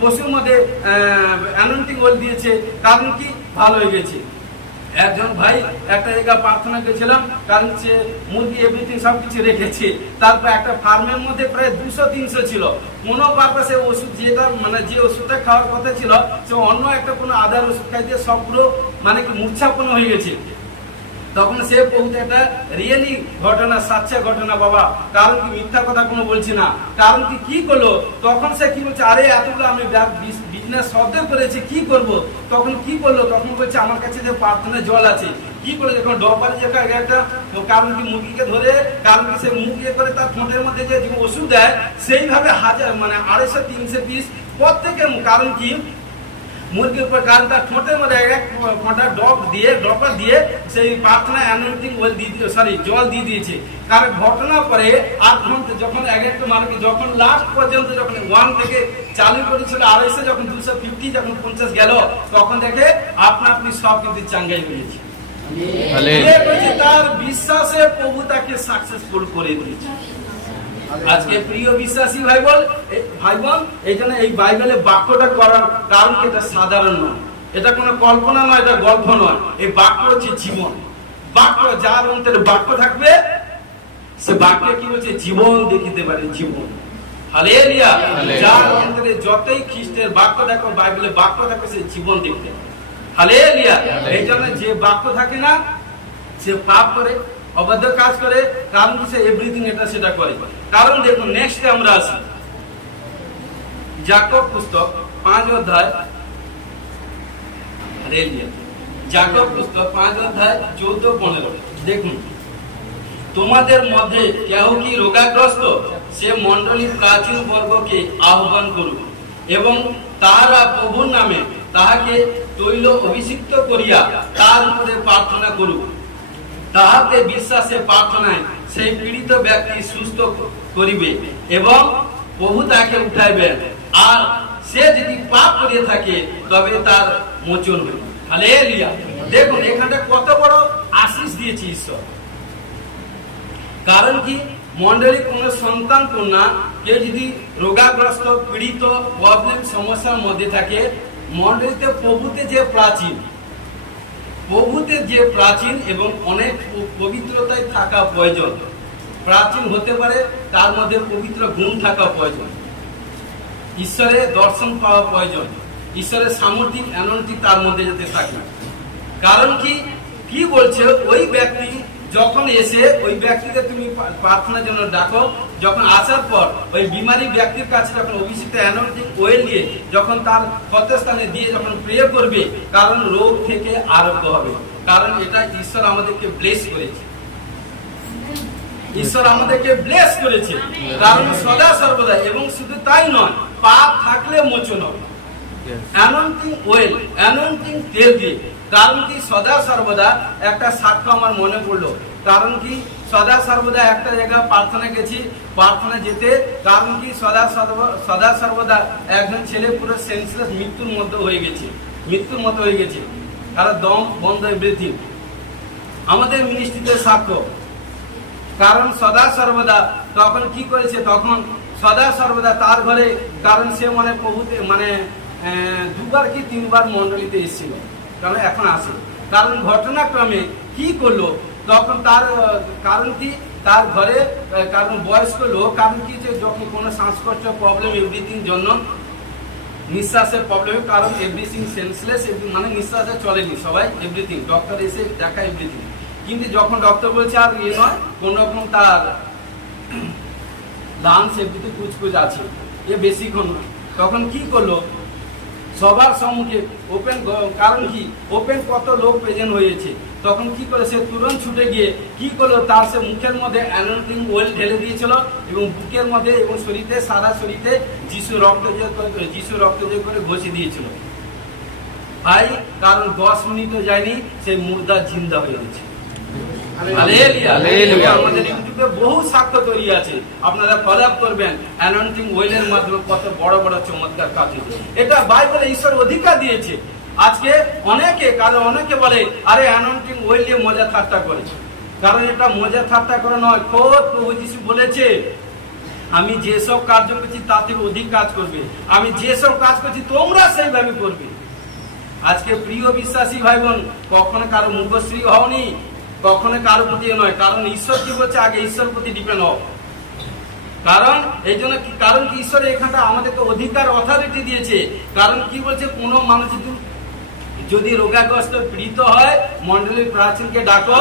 পশুর মধ্যে অ্যানোইন্টিং অয়েল দিয়েছে, কারণ কি ভালো হয়ে গেছে। একজন ভাই একটা জায়গা প্রার্থনা করেছিলাম, কারণ সে মুরগি এভরিথিং সবকিছু রেখেছে, তারপর একটা ফার্মের মধ্যে প্রায় 200-300 ছিল, কোনো পারপাসে ওষুধ যেটা মানে যে ওষুধটা খাওয়ার কথা ছিল, সে অন্য একটা কোনো আদার ওষুধ খাইতে সবগুলো মানে কি মূর্ছাপন্ন হয়ে গেছে। তখন সে বহুত একটা রিয়েলি ঘটনা, সাচ্চা ঘটনা বাবা, কারণ কি মিথ্যা কথা কোনো বলছি না, কারণ কি করলো, তখন সে কি বলছে, আরে এতগুলো আমি বিজনেস শব্দ করেছি, কি করব। তখন কি করলো, তখন বলছে আমার কাছে যে প্রার্থনার জল আছে, কি করে যখন ডপারে যে একটা, কারণ কি মুরগিকে ধরে, কারণ কি সে মুরগি করে তার ঠোঁটের মধ্যে যে ওষুধ দেয়, সেইভাবে 1000 মানে 250-300 পিস প্রত্যেকের, কারণ কি মুরগির উপর, কারণ তার ঠোঁটের মধ্যে এক ফোঁটা ড্রপার দিয়ে সেই প্রার্থনা অ্যানোইন্টিং অয়েল দিয়ে জল দিয়ে দিয়েছে। কারণ ঘটনা পরে 8 ঘন্টা যখন একটা মানে যখন লাস্ট পর্যন্ত যখন 1 থেকে চালু করেছিল 250, যখন 250 যখন 50 গেল, তখন দেখে আপনি সব কিন্তু চাঙ্গাই হয়েছে। তার বিশ্বাসে প্রভু তাকে সাকসেসফুল করে দিয়েছে। আজকে প্রিয় বিশ্বাসী ভাই বোন, এই জন্য এই বাইবেলে বাক্যটা করার কারণ কি, এটা সাধারণ নয়, এটা কোনো কল্পনা নয়, এটা গল্প নয়, এই বাক্য হচ্ছে জীবন। বাক্য, যার অন্তরে বাক্য থাকবে সে বাক্যে কি বলছে, জীবন দেখিতে পারে, জীবন। হালেলুয়া। যার অন্তরে যতই খ্রিস্টের বাক্য দেখো, বাইবেলে বাক্য দেখো, সে জীবন দেখতে পারে। হালেলুয়া। এই জন্য যে বাক্য থাকে না, সে পাপ করে, অবাধ্য কাজ করে, কারণ সে এভরিথিং এটা সেটা করে। কারণ দেখুন, নেক্সটে আমরা আসি যাকব পুস্তক 5 অধ্যায়, যাকব পুস্তক 5 অধ্যায় 14-15। দেখুন, তোমাদের মধ্যে কেহ কি রোগাগ্রস্ত, সে মণ্ডলী প্রাচীন বর্গকে আহ্বান করুক, এবং তাহারা প্রভুর নামে তাহাকে তৈল অভিষিক্ত করিয়া তার উপরে প্রার্থনা করুক। তাহাতে বিশ্বাসে প্রার্থনায় সেই পীড়িত ব্যক্তি সুস্থ করিবে, এবং প্রভু তাকে উঠাইবেন, আর সে যদি পাপ করিয়া থাকে তবে তার মোচন হইবে। হালেলুয়া। দেখুন এখানটা কত বড় আশীষ দিয়েছে ঈশ্বর। কারণ কি, মণ্ডলী কোন সন্তান কন্যা কেউ যদি রোগাগ্রস্ত, পীড়িত, প্রবলেম, সমস্যার মধ্যে থাকে, মণ্ডলীতে প্রভুতে যে প্রাচীন এবং অনেক পবিত্রতায় থাকা প্রয়োজন। প্রাচীন হতে পারে, তার মধ্যে পবিত্র গুণ থাকা প্রয়োজন, ঈশ্বরের দর্শন পাওয়া প্রয়োজন, ঈশ্বরের সামর্থিক অ্যানোইন্টিং তার মধ্যে যাতে থাকে। কারণ কি বলছে, ওই ব্যক্তি যখন এসে ওই ব্যক্তিকে তুমি প্রার্থনার জন্য ডাকো, যখন আসার পর ওই বিমারি ব্যক্তির কাছে যখন অভিষিক্ত অ্যানোইন্টিং অয়েল দিয়ে যখন তার ক্ষতস্থানে দিয়ে যখন প্রে করবে, কারণ রোগ থেকে আরোগ্য হবে। কারণ এটা ঈশ্বর আমাদেরকে ব্লেস করেছে, ঈশ্বর আমাদেরকে ব্লেস করেছে, কারণ সদা সর্বদা। এবং শুধু তাই নয়, পাপ থাকলে মোচন হবে অ্যানোইন্টিং অয়েল, অ্যানোইন্টিং তেল দিয়ে। কারণ কি, সদা সর্বদা একটা সাক্ষ্য আমার মনে পড়লো। কারণ কি, সদা সর্বদা একটা জায়গায় প্রার্থনা গেছি, প্রার্থনা যেতে, কারণ কি সদা সর্বদা একজন ছেলে পুরো সেন্সলেস, মৃত্যুর মতো হয়ে গেছে, কারণ দম বন্ধ, এভরিথিং। আমাদের মিনিস্ট্রিতে সাক্ষ্য, কারণ সদা সর্বদা তখন কি করেছে, তখন সদা সর্বদা তার ঘরে, কারণ সে মানে প্রভুতে মানে 2বার কি 3বার মণ্ডলীতে এসেছিল, কারণ এখন আসে। কারণ ঘটনাক্রমে কি করলো, তখন তার কারণ কি, তার ঘরে কারণ বয়স্ক লোক, কারণ কি, যে যখন কোনো শ্বাসকষ্ট প্রবলেম, এভরিথিং জন্য নিঃশ্বাসের প্রবলেম, কারণ এভরিথিং সেন্সলেস, মানে নিঃশ্বাসে চলেনি সবাই, এভরিথিং ডক্টর এসে দেখা এভরিথিং। কিন্তু যখন ডক্টর বলছে আর নয়, কোন রকম তার লাংস এভরিথিং কুচকুচ আছে, এ বেশিক্ষণ নয়, তখন কি করলো, সবার সম্মুখে ওপেন, কারণ কি ওপেন কত লোক প্রেজেন্ট হয়েছে, তখন কি করে সে তুরন্ত ছুটে গিয়ে কি করলো, তার সে মুখের মধ্যে অ্যানোইন্টিং অয়েল ঢেলে দিয়েছিল, এবং বুকের মধ্যে এবং শরীরে, সারা শরীরে যিশু রক্ত করে ঘষে দিয়েছিল ভাই। কারণ 10 মিনিটও যায়নি, সেই মুর্দা জিন্দা হয়ে গেছে। হালেলুয়া। হালেলুয়া। আমাদের ইউটিউবে বহু সাক্ষ্য তৈরি আছে, আপনারা ফলো আপ করবেন। অ্যানয়েন্টিং অয়েলের মাধ্যমে কত বড় বড় চমৎকার কাজ হয়েছে। এটা বাইবেলে ঈশ্বর অধিকার দিয়েছে। আজকে অনেকে বলে আরে অ্যানয়েন্টিং অয়েল দিয়ে মজা ঠাট্টা করেছে, কারণ এটা মজা ঠাট্টা করা নয়। খোদ প্রভু যিশু বলেছে, আমি যেসব কার্য করছি তার থেকে অধিক কাজ করবে, আমি যেসব কাজ করছি তোমরা সেইভাবে করবে। আজকে প্রিয় বিশ্বাসী ভাই বোন, কখনো কারো মুখশ্রী হওনি, কখনো কারো প্রতি নয়, কারণ ঈশ্বর কি বলছে, আগে ঈশ্বর প্রতি ডিপেন্ড হও। কারণ এই জন্য কারণ কি ঈশ্বর এখানটা আমাদেরকে অধিকার অথরিটি দিয়েছে। কারণ কি বলছে, কোনো মানুষ যদি রোগাগ্রস্ত পীড়িত হয়, মন্ডলীর প্রাচীনকে ডাকো,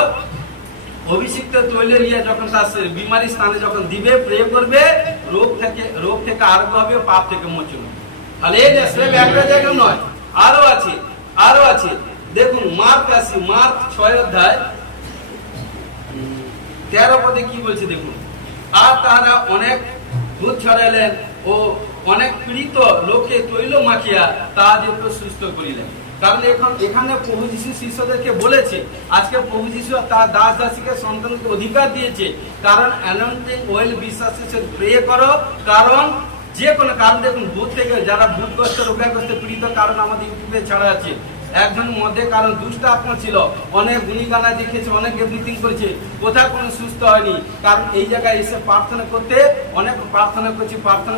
অভিষিক্ত তৈলের যখন তার বিমারি স্থানে যখন দিবে, প্রে করবে, রোগ থেকে আরোগ্য হবে, পাপ থেকে মোচন। তাহলে এই যে একটা জায়গা নয়, আরো আছে। দেখুন মার্ক 6 অধ্যায় 13 পদে কি বলছে দেখুন। আর তাহারা অনেক দুধ ছড়াইলেন ও অনেক পীড়িত লোকে তৈল মাখিয়া তাহাদেরকে সুস্থ করিলেন। কারণ এখানে প্রভু যিশু শিষ্যদেরকে বলেছে, আজকে প্রভু যিশু তার দাস দাসীকে সন্তানকে অধিকার দিয়েছে। কারণ অ্যানয়েন্টিং অয়েল বিশ্বাসের প্রে করো, কারণ যে কোনো কারণ দেখুন, ভূত থেকে যারা ভূতগ্রস্ত রোগাগ্রস্ত পীড়িত, কারণ আমাদের ইউটিউবে ছাড়া আছে। একজন মধ্যে কারণ দুষ্ট আত্মা ছিল, অনেক গুণীগানা দেখেছে, অনেক এভরিথিং করেছে, কোথাও কোনো সুস্থ হয়নি। কারণ এই জায়গায় এসে প্রার্থনা করতে অনেক প্রার্থনা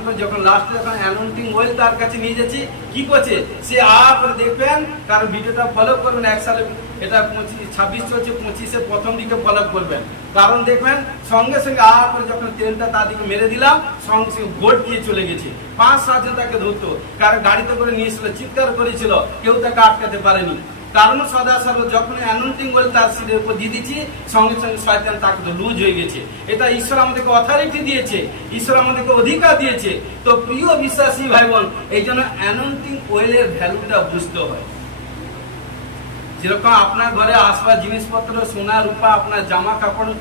করে যখন লাস্টে যখন অ্যানয়েন্টিং অয়েল তার কাছে নিয়ে যাচ্ছি, কি করছে সে করে দেখবেন। কারণ ভিডিওটা ফলো করবেন, 1 সালে এটা 26 চলছে, 25-এ প্রথম দিকে ফলো করবেন। কারণ দেখবেন সঙ্গে সঙ্গে করে যখন তেলটা তার দিকে মেরে দিলাম, সঙ্গে সঙ্গে ভোট দিয়ে চলে গেছে। 5-7 জন তাকে ধরতো, কারণ গাড়িতে করে নিয়েছিল, চিৎকার করেছিল, কেউ তাকে আটকাতে পারেনি। কারণ সদা সর্ব যখন অ্যানয়েন্টিং অয়েল তার শরীরের উপর দিয়ে দিচ্ছি, সঙ্গে সঙ্গে শয়তান তাকে তো লুজ হয়ে গেছে। এটা ঈশ্বর আমাদেরকে অথরিটি দিয়েছে, ঈশ্বর আমাদেরকে অধিকার দিয়েছে। তো প্রিয় বিশ্বাসী ভাই বোন, এই জন্য অ্যানয়েন্টিং অয়েলের ভ্যালুটা বুঝতে হয়। যেরকম আপনার ঘরে আসবার জিনিসপত্র, সোনা রূপা, আপনার জামা কাপড়,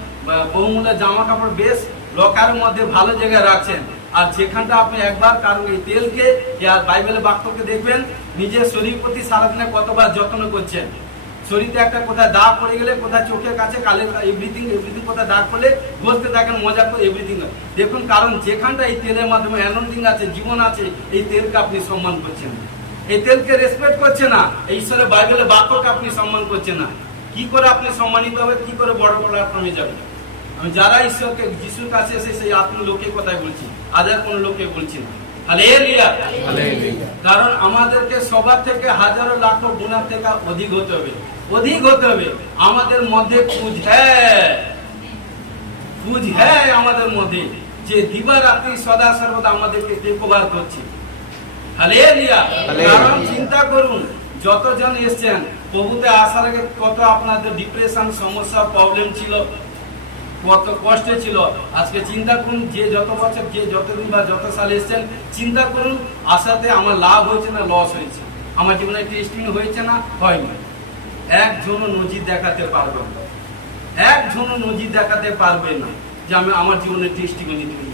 বহুমূল্য জামা কাপড় বেশ লকারের মধ্যে ভালো জায়গায় রাখছেন, আর যেখানটা আপনি একবার কারণ এই তেলকে বাইবেলের বাক্যকে দেখবেন, নিজের শরীর প্রতি সারাদিনে কতবার যত্ন করছেন। শরীরে একটা কোথায় দাগ পড়ে গেলে, কোথায় চোখের কাছে কালে, এভরিথিং কোথায় দাগ পড়লে বসতে থাকেন, মজা করে এভরিথিং দেখুন। কারণ যেখানটা এই তেলের মাধ্যমে অ্যানয়েন্টিং আছে, জীবন আছে, এই তেলকে আপনি সম্মান করছেন, এই তেলকে রেসপেক্ট করছে না, এই ঈশ্বরের বাইবেলের বাক্যকে আপনি সম্মান করছেন না। কি করে আপনি সম্মানিত হবে, কি করে বড় প্ল্যাটফর্মে যাবেন? আমি যারা ঈশ্বরকে যিশুর কাছে এসে সেই আত্মীয় লোকের কথাই বলছি, আদার কোন লোকে বলছি না। হালেলুয়া। কারণ আমাদেরকে সবার থেকে হাজারো লাখো গুণার থেকে অধিক হতে হবে। আমাদের মধ্যে খুঁজ হ্যাঁ আমাদের মধ্যে, যে দিবারাত্রি সদা সর্বদা আমাদেরকে দেখভাল করছে। হালেলুয়া। কারণ চিন্তা করুন, যতজন এসছেন প্রভুতে আসার আগে কত আপনাদের ডিপ্রেশন, সমস্যা, প্রবলেম ছিল, কত কষ্ট ছিল। আজকে চিন্তা করুন, যে যত বছর, যে যতদিন বা যত সাল এসছেন, চিন্তা করুন আসাতে আমার লাভ হয়েছে না লস হয়েছে, আমার জীবনে টেস্টিং হয়েছে না হয়নি। একজনও নজির দেখাতে পারবেন না, যে আমি আমার জীবনে টেস্টিমনি তৈরি।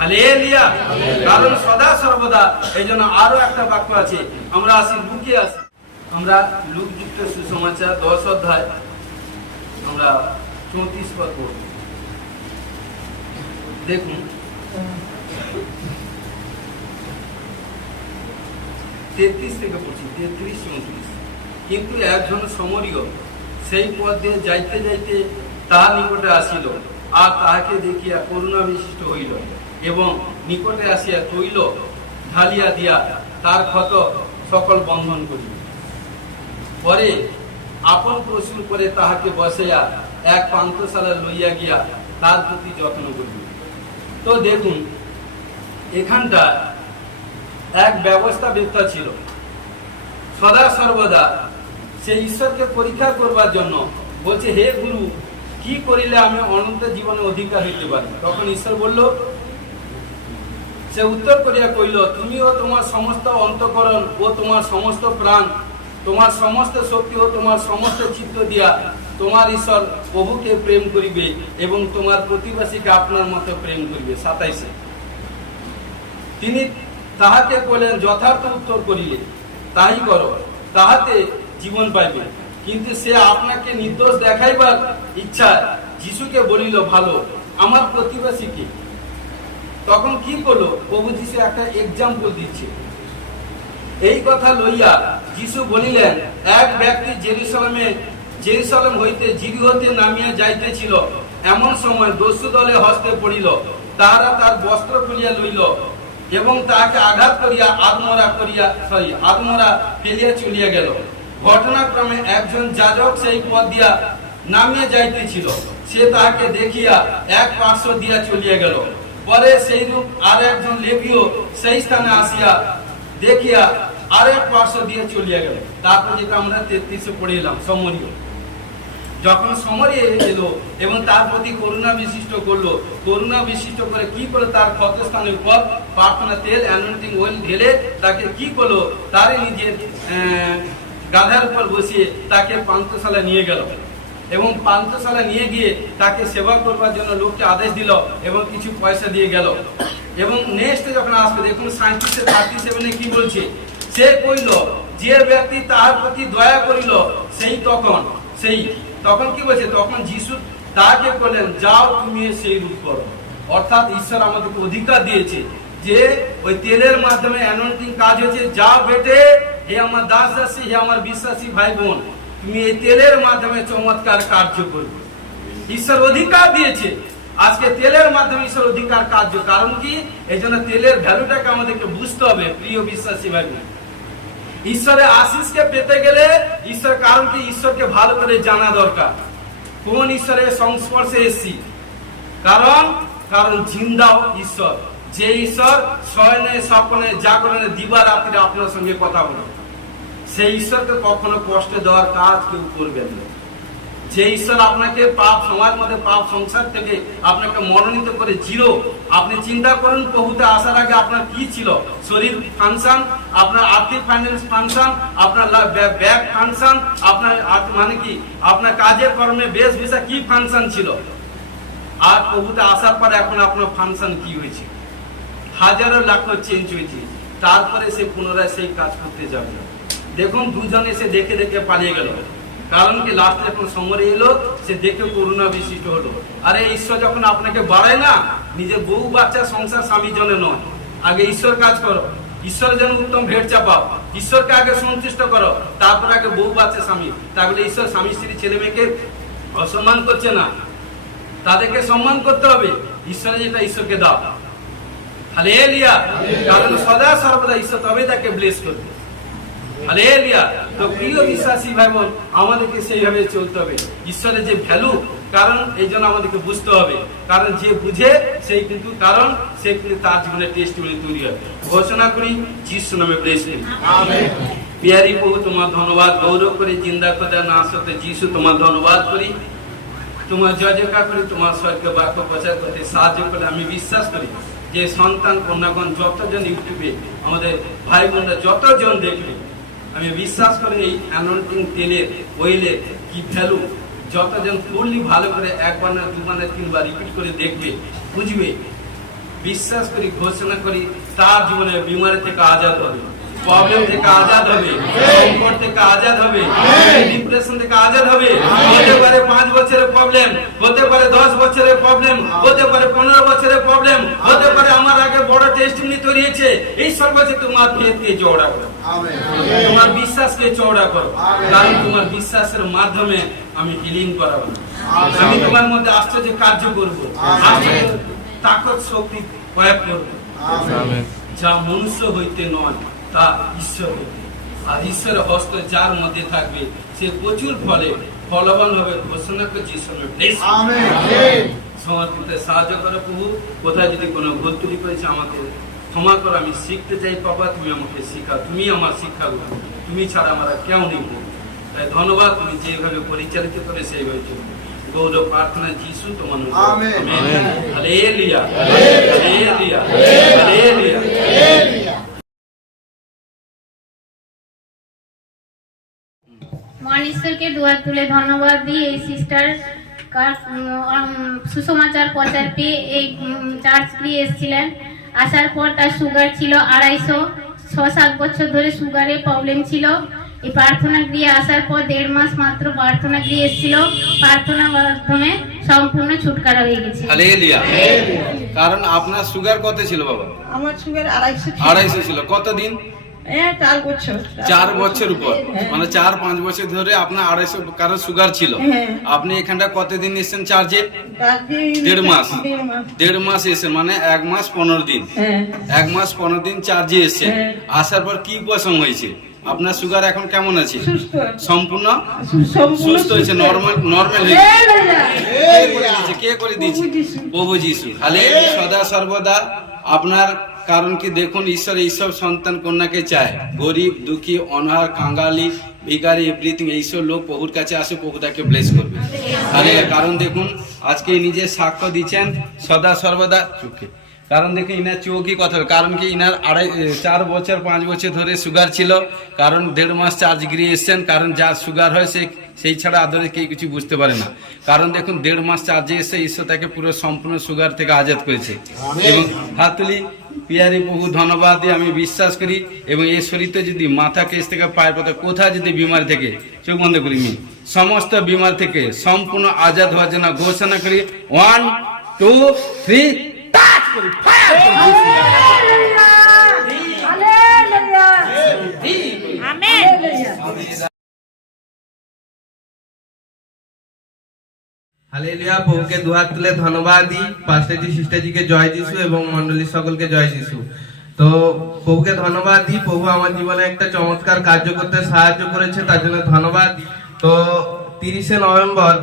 হালেলুয়া। কারণ সদা সর্বদা। এই জন্য আরো একটা বাক্য আছে, আমরা লুকে আসি, আমরা লুকযুক্ত সুসমাচার 10 অধ্যায় আমরা 34 পদ পড়ব। দেখুন 33 থেকে পড়ছি, 33-34। কিন্তু একজন সমরীয় সেই পথ দিয়ে যাইতে যাইতে তাহার নিকটে আসিল, আর তাহাকে দেখিয়া করুণা বিশিষ্ট হইল, এবং নিকটে আসিয়া তৈল ঢালিয়া দিয়া তার ক্ষত সকল বন্ধন করিল। পরে আপন প্রসূল করে তাহাকে বসাইয়া এক পান্থশালা লইয়া গিয়া তার প্রতি যত্ন করিল। তো দেখুন এখানটা এক ব্যবস্থাবেত্তা ছিল, সদা সর্বদা সে ঈশ্বরকে পরীক্ষা করবার জন্য বলছে, হে গুরু, কি করিলে আমি অনন্ত জীবনে অধিকার হইতে পারি? তখন ঈশ্বর বলল, সে উত্তর করিয়া কইল, তুমিও তোমার সমস্ত অন্তঃকরণ ও তোমার সমস্ত প্রাণ, তোমার সমস্ত শক্তি ও তোমার সমস্ত চিত্ত দিয়া তোমার ঈশ্বর প্রভুকে প্রেম করিবে, এবং তোমার প্রতিবাসীকে আপনার মতো প্রেম করিবে। 27। তিনি তাহাকে কইলেন, যথার্থ উত্তর করিলে তাই করো, তাহাতে জীবন পাইবে। কিন্তু সে আপনাকে নির্দোষ দেখাইবার ইচ্ছা যিশুকে বলিল, ভালো, আমার প্রতিবেশী কি? তখন কি করলো? প্রভু যিশু একটা এক্সাম্পল দিচ্ছে। এই কথা লইয়া যিশু বলিলেন, এক ব্যক্তি জেরুসালেম হইতে জিরিহোতে নামিয়া যাইতেছিল, এমন সময় দস্যু দলে হস্তে পড়িল। তাহারা তার বস্ত্র খুলিয়া লইল এবং তাহাকে আঘাত করিয়া আত্মরা ফেলিয়া চলিয়া গেল। ঘটনাক্রমে একজন যাজক সেই পথ দিয়া নামিয়া যাইতেছিল, সে তাহাকে দেখিয়া এক পার্শ্ব দিয়া চলিয়া গেল। পরে সেইরূপ আর একজন লেবীয় সেই স্থানে আসিয়া দেখিয়া আরেক পার্শ্ব দিয়ে চলিয়া গেল। তারপর যেটা আমরা 33 পড়িলাম, সমরীয় যখন সমরিয়ে এলো এবং তার প্রতি করুণা বিশিষ্ট করলো, করুণা বিশিষ্ট করে কি করলো? তার ক্ষতস্থানের উপর প্রার্থনা তেল অ্যানোইন্টিং অয়েল ঢেলে তাকে কি করলো? তারই নিজের গাধার উপর বসিয়ে তাকে পান্থশালা নিয়ে গেল এবং পান্থশালা নিয়ে গিয়ে তাকে সেবা করবার জন্য লোককে আদেশ দিল এবং কিছু পয়সা দিয়ে গেল। এবং নেক্সট যখন আসবে দেখুন 37 কি বলছে? সে কইল, যে ব্যক্তি তাহার প্রতি দয়া করিল তখন কি বলছে? তখন যিশু তাকে বললেন, যাও তুমি সেই রূপ করো। অর্থাৎ ঈশ্বর আমাদেরকে অধিকার দিয়েছে যে ওই তেলের মাধ্যমে অ্যানোইন্টিং কাজ হয়েছে। যাও বেটে, হে আমার দাস দাসী, হে আমার বিশ্বাসী ভাই বোন, তুমি এই তেলের মাধ্যমে চমৎকার কার্য করবে। ঈশ্বর অধিকার দিয়েছে। আজকে তেলের মাধ্যমে ঈশ্বর অধিকার কার্য। কারণ কি? এই জন্য তেলের ভ্যালুটাকে আমাদেরকে বুঝতে হবে। প্রিয় বিশ্বাসী ভাই বোন, ঈশ্বরের আশিসকে পেতে গেলে কারণ কি? ঈশ্বরকে ভালো করে জানা দরকার। কোন ঈশ্বরের সংস্পর্শে এসেছি? কারণ জিন্দাও ঈশ্বর, যে ঈশ্বর শয়নে স্বপ্নে জাগরণে দিবারাত্রিরে আপনার সঙ্গে কথা বলে, সেই ঈশ্বরকে কখনো কষ্ট দেওয়ার কাজ কেউ করবেন না। যে ঈশ্বর আপনাকে পাপ সমাজ মধ্যে পাপ সংসার থেকে আপনাকে মনোনীত করে জিরো। আপনি চিন্তা করুন, প্রভুতে আসার আগে আপনার কি ছিল? শরীর ফাংশন, আপনার আর্থিক ফাইন্যান্স ফাংশন, আপনার ব্যাগ ফাংশন, আপনার মানে কি আপনার কাজে কর্মে বেশ ভিসা কি ফাংশন ছিল? আর প্রভুতে আসার পর এখন আপনার ফাংশন কি হয়েছে? হাজারো লাখো চেঞ্জ হয়েছে। তারপরে সে পুনরায় সেই কাজ করতে যাবে। দেখুন, দুজন এসে দেখে দেখে পালিয়ে গেল। কারণ কি? লাস্টে যখন সমরে এলো, সে দেখে করুণা বিশিষ্ট হলো। আরে ঈশ্বর যখন আপনাকে বাড়ায় না, নিজের বউ বাচ্চা সংসার স্বামীর জন্য নয়, আগে ঈশ্বর কাজ করো, ঈশ্বরের জন্য উত্তম ভেট চাপাও, ঈশ্বরকে আগে সন্তুষ্ট করো, তারপর আগে বউ বাচ্চা স্বামী। তাহলে ঈশ্বর স্বামী স্ত্রী ছেলে মেয়েকে অসম্মান করছে না, তাদেরকে সম্মান করতে হবে। ঈশ্বরের যেটা ঈশ্বরকে দাও। হালেলুয়া। কারণ সদা সর্বদা ঈশ্বর তবে তাকে ব্লেস করবে। হালেলুয়া। তো প্রিয় বিশ্বাসী ভাই বোন, আমাদেরকে সেইভাবে চলতে হবে। ঈশ্বরের যে ভ্যালু, কারণ এই জন্য আমাদেরকে বুঝতে হবে। কারণ যে বুঝে সেই কিন্তু সে কিন্তু তার জীবনে টেস্টিমনি তৈরি হয়। ঘোষণা করি, যিশু নামে ব্লেস করি। আমেন। প্রিয় প্রভু, তোমার ধন্যবাদ গৌরব করি, জিন্দা খোদা না সত্য যিশু তোমার ধন্যবাদ করি, তোমার জয়জয়কার করি, তোমার স্বর্গ বাক্য প্রচার করতে সাহায্য করে। আমি বিশ্বাস করি যে সন্তান কন্যাগণ যতজন ইউটিউবে আমাদের ভাই বোনরা যতজন দেখবে, আমি বিশ্বাস করি এই অ্যানোইন্টিং তেলের অয়েলের কি ভ্যালু যতজন ফুললি ভালো করে একবার না দুবার না তিনবার রিপিট করে দেখবে, বুঝবে। বিশ্বাস করি, ঘোষণা করি, তার জীবনে বিমারি থেকে আজাদ হবে, প্রবলেম থেকে আজাদ হবে, সংকট থেকে আজাদ হবে, ডিপ্রেশন থেকে আজাদ হবে। হতে পারে 5 বছরের প্রবলেম, হতে পারে 10 বছরের প্রবলেম, হতে পারে 15 বছরের প্রবলেম, হতে পারে আমার আগে বড় টেস্টিমনি তৈরি হয়েছে। এই সব কাছে তোমার ফেথকে চওড়া করো, তোমার বিশ্বাসকে চওড়া করো। কারণ তোমার বিশ্বাসের মাধ্যমে আমি হিলিং করাবো, আমি তোমার মধ্যে আশ্চর্য কার্য করবো, আশ্চর্য তাকত শক্তি প্রয়োগ করবো, যা মনুষ্য হইতে নয় তা ঈশ্বর হইতে। আর ঈশ্বরের হস্ত যার মধ্যে থাকবে সে প্রচুর ফলবান হবে। ঘোষণা করছি সমর্পিত সাহায্য করো প্রভু। কোথায় যদি কোনো ভুল ত্রুটি করেছে আমাকে ক্ষমা করো। আমি শিখতে চাই বাবা, তুমি আমাকে শিখাও, তুমি আমার শিক্ষা করো, তুমি ছাড়া আমরা কেউ নেই। তাই ধন্যবাদ, তুমি যেভাবে পরিচালিত করে সেইভাবে চলবে। গৌরব প্রার্থনা যিশু তোমার নামে। আমেন। Hallelujah, hallelujah, hallelujah. মহান ঈশ্বরকে দুয়ার তুলে ধন্যবাদ দিই। এই সিস্টার সুসমাচার প্রচার পেয়ে এই চার্চ দিয়ে এসেছিলেন। আসার পর তার সুগার ছিল 250, 6-7 বছর ধরে সুগারের প্রবলেম ছিল এই প্রার্থনা গৃহে আসার পর 1.5 মাস মাত্র প্রার্থনা গৃহে এসেছিল, প্রার্থনার মাধ্যমে সম্পূর্ণ ছুটকারা হয়ে গেছে। হালেলুয়া। কারণ আপনার সুগার কত ছিল বাবা? আমার সুগার 250 250 ছিল। কতদিন? 4 বছর। 4 বছর উপর, মানে 4-5 বছর ধরে আপনার 250 কারো সুগার ছিল। আপনি এখানটা কতদিন এসেছেন চার্জে? 1.5 মাস। 1.5 মাস এসেছেন, মানে 1 মাস 15 দিন। 1 মাস 15 দিন চার্জে এসেছেন। আসার পর কি উপশম হয়েছে? আপনার সুগার এখন কেমন আছে? সম্পূর্ণ সুস্থ হয়েছে, নরমাল হয়ে গেছে। কে করে দিয়েছে? প্রভু যিশু। হালেলুয়া। সদা সর্বদা আপনার, কারণ কি দেখুন, ঈশ্বর এইসব সন্তান কন্যাকে চায়। গরিব, দুঃখী, অনাহার, কাঙ্গালি, ভিখারি, এভরিথিং, এইসব লোক প্রভুর কাছে আসে, প্রভু তাকে ব্লেস করবে। আরে কারণ দেখুন, আজকে নিজে সাক্ষ্য দিচ্ছেন সদা সর্বদা চোখে। কারণ দেখুন ইনার চোখই কথা, কারণ কি ইনার 4 বছর 5 বছর ধরে সুগার ছিল। কারণ 1.5 মাস চার্জ গিয়ে এসছেন। কারণ যার সুগার হয় সেই ছাড়া আদরে কেউ কিছু বুঝতে পারে না। কারণ দেখুন 1.5 মাস চার্জে এসে ঈশ্বর তাকে পুরো সম্পূর্ণ সুগার থেকে আজাদ করেছে। এবং হাত তুলি, পিয়ারি প্রভু ধন্যবাদ দিয়ে আমি বিশ্বাস করি। এবং এই শরীরতে যদি মাথা কেস থেকে পায়ের পথে কোথায় যদি বিমার থেকে, চোখ বন্ধ করি, সমস্ত বিমার থেকে সম্পূর্ণ আজাদ হওয়ার জন্য ঘোষণা করি। 1 2 3 টাচ করি, ফায়ার করি। আমেন। হালেলুয়া। প্রভুকে দুহাত তুলে ধন্যবাদ দিই। পাস্টারজি, সিস্টারজিকে জয় যিশু এবং মণ্ডলীর সকলকে জয় যিশু। তো প্রভুকে ধন্যবাদ দিই। প্রভু আমার জীবনে একটা চমৎকার কার্য করতে সাহায্য করেছে, তার জন্য ধন্যবাদ। তো 30শে নভেম্বর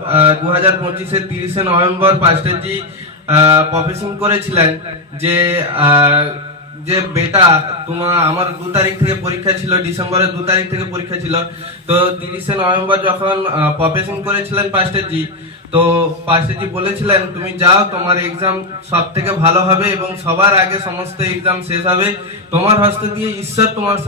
2025-এর 30শে নভেম্বর পাস্টারজি প্রফেশন করেছিলেন যে বেটা আমার 2 তারিখ থেকে পরীক্ষা ছিল, ডিসেম্বরের 2 তারিখ থেকে পরীক্ষা ছিল। তো 30শে নভেম্বর যখন প্রফেশন করেছিলেন পাস্টারজি, তো পাস্টারজি বলেছিলেন তুমি যাও, তোমার এক্সাম সব থেকে ভালো হবে এবং সবার আগে সমস্ত এক্সাম শেষ হবে, তোমার হস্ত দিয়ে ঈশ্বর তোমার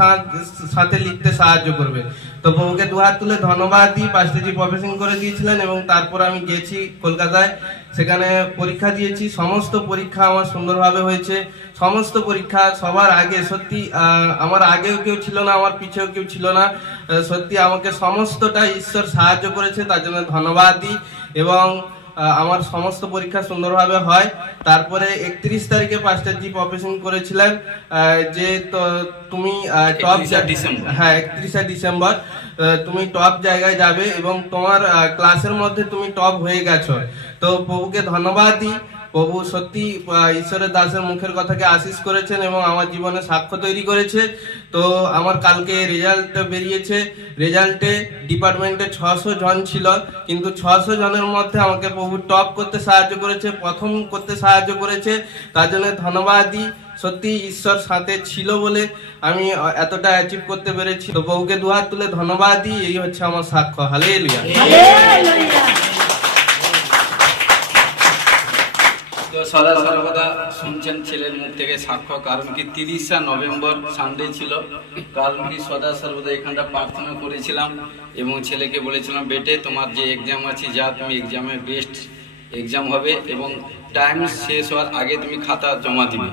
সাথে লিখতে সাহায্য করবে। তো প্রভুকে দুহাত তুলে ধন্যবাদ দিই। পাস্টারজি প্রফেশন করে দিয়েছিলেন এবং তারপর আমি গেছি কলকাতায়, সেখানে পরীক্ষা দিয়েছি। সমস্ত পরীক্ষা আমার সুন্দরভাবে হয়েছে। সমস্ত পরীক্ষা সবার আগে, সত্যি আমার আগেও কেউ ছিল না, আমার পিছেও কেউ ছিল না। সত্যি আমাকে সমস্তটা ঈশ্বর সাহায্য করেছে, তার জন্য ধন্যবাদ দিই। এবং আমার সমস্ত পরীক্ষা সুন্দরভাবে হয়। তারপরে 31 তারিখে পাস্টারজি প্রফেশন করেছিলেন যে তুমি টপ, 31শে ডিসেম্বর তুমি টপ জায়গায় যাবে এবং তোমার ক্লাসের মধ্যে তুমি টপ হয়ে গেছো। তো প্রভুকে ধন্যবাদ দিই। প্রভু সত্যি ঈশ্বরের দাসের মুখের কথাকে আশীষ করেছেন এবং আমার জীবনে সাক্ষ্য তৈরি করেছে। তো আমার কালকে রেজাল্ট বেরিয়েছে। রেজাল্টে ডিপার্টমেন্টে 600 জন ছিল, কিন্তু 600 জনের মধ্যে আমাকে প্রভু টপ করতে সাহায্য করেছে, প্রথম করতে সাহায্য করেছে। তার জন্য ধন্যবাদ দিই। সত্যি ঈশ্বর সাথে ছিল বলে আমি এতটা অ্যাচিভ করতে পেরেছি। তো প্রভুকে দুহাত তুলে ধন্যবাদ দিই। এই হচ্ছে আমার সাক্ষ্য। হালেলুয়া। তো সদা সর্বদা শুনছেন ছেলের মুখ থেকে সাক্ষ্য। কারণ কি 30শে নভেম্বর সানডে ছিল। কারণ কি সদা সর্বদা এখানটা প্রার্থনা করেছিলাম এবং ছেলেকে বলেছিলাম বেটে তোমার যে এক্সাম আছে যা, তুমি এক্সামে বেস্ট এক্সাম হবে এবং টাইম শেষ হওয়ার আগে তুমি খাতা জমা দিবে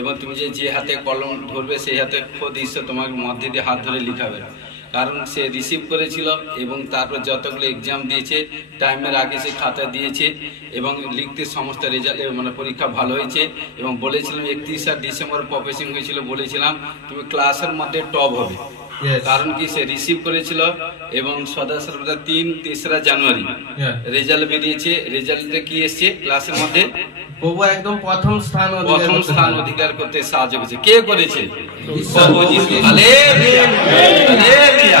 এবং তুমি যে হাতে কলম ধরবে সেই হাতে খোদ ঈশ্বর তোমার মধ্যে দিয়ে হাত ধরে লিখাবে। কারণ সে রিসিভ করেছিল এবং তারপর যতগুলো এক্সাম দিয়েছে টাইমের আগে সে খাতা দিয়েছে এবং লিখতে সমস্ত রেজাল্ট মানে পরীক্ষা ভালো হয়েছে। এবং বলেছিলাম 31শে ডিসেম্বর প্রফেশন হয়েছিল, বলেছিলাম তুমি ক্লাসের মধ্যে টপ হবে। কারণ কি সে রিসিভ করেছিল এবং সদা সর্বদা 3-3 জানুয়ারি রেজাল্ট বেরিয়েছে। রেজাল্টে কি এসছে ক্লাসের মধ্যে? প্রভু একদম প্রথম স্থান অধিকার করতে সাহায্য করেছে। কে করেছে? প্রভু যিশু। Hallelujah, hallelujah, hallelujah.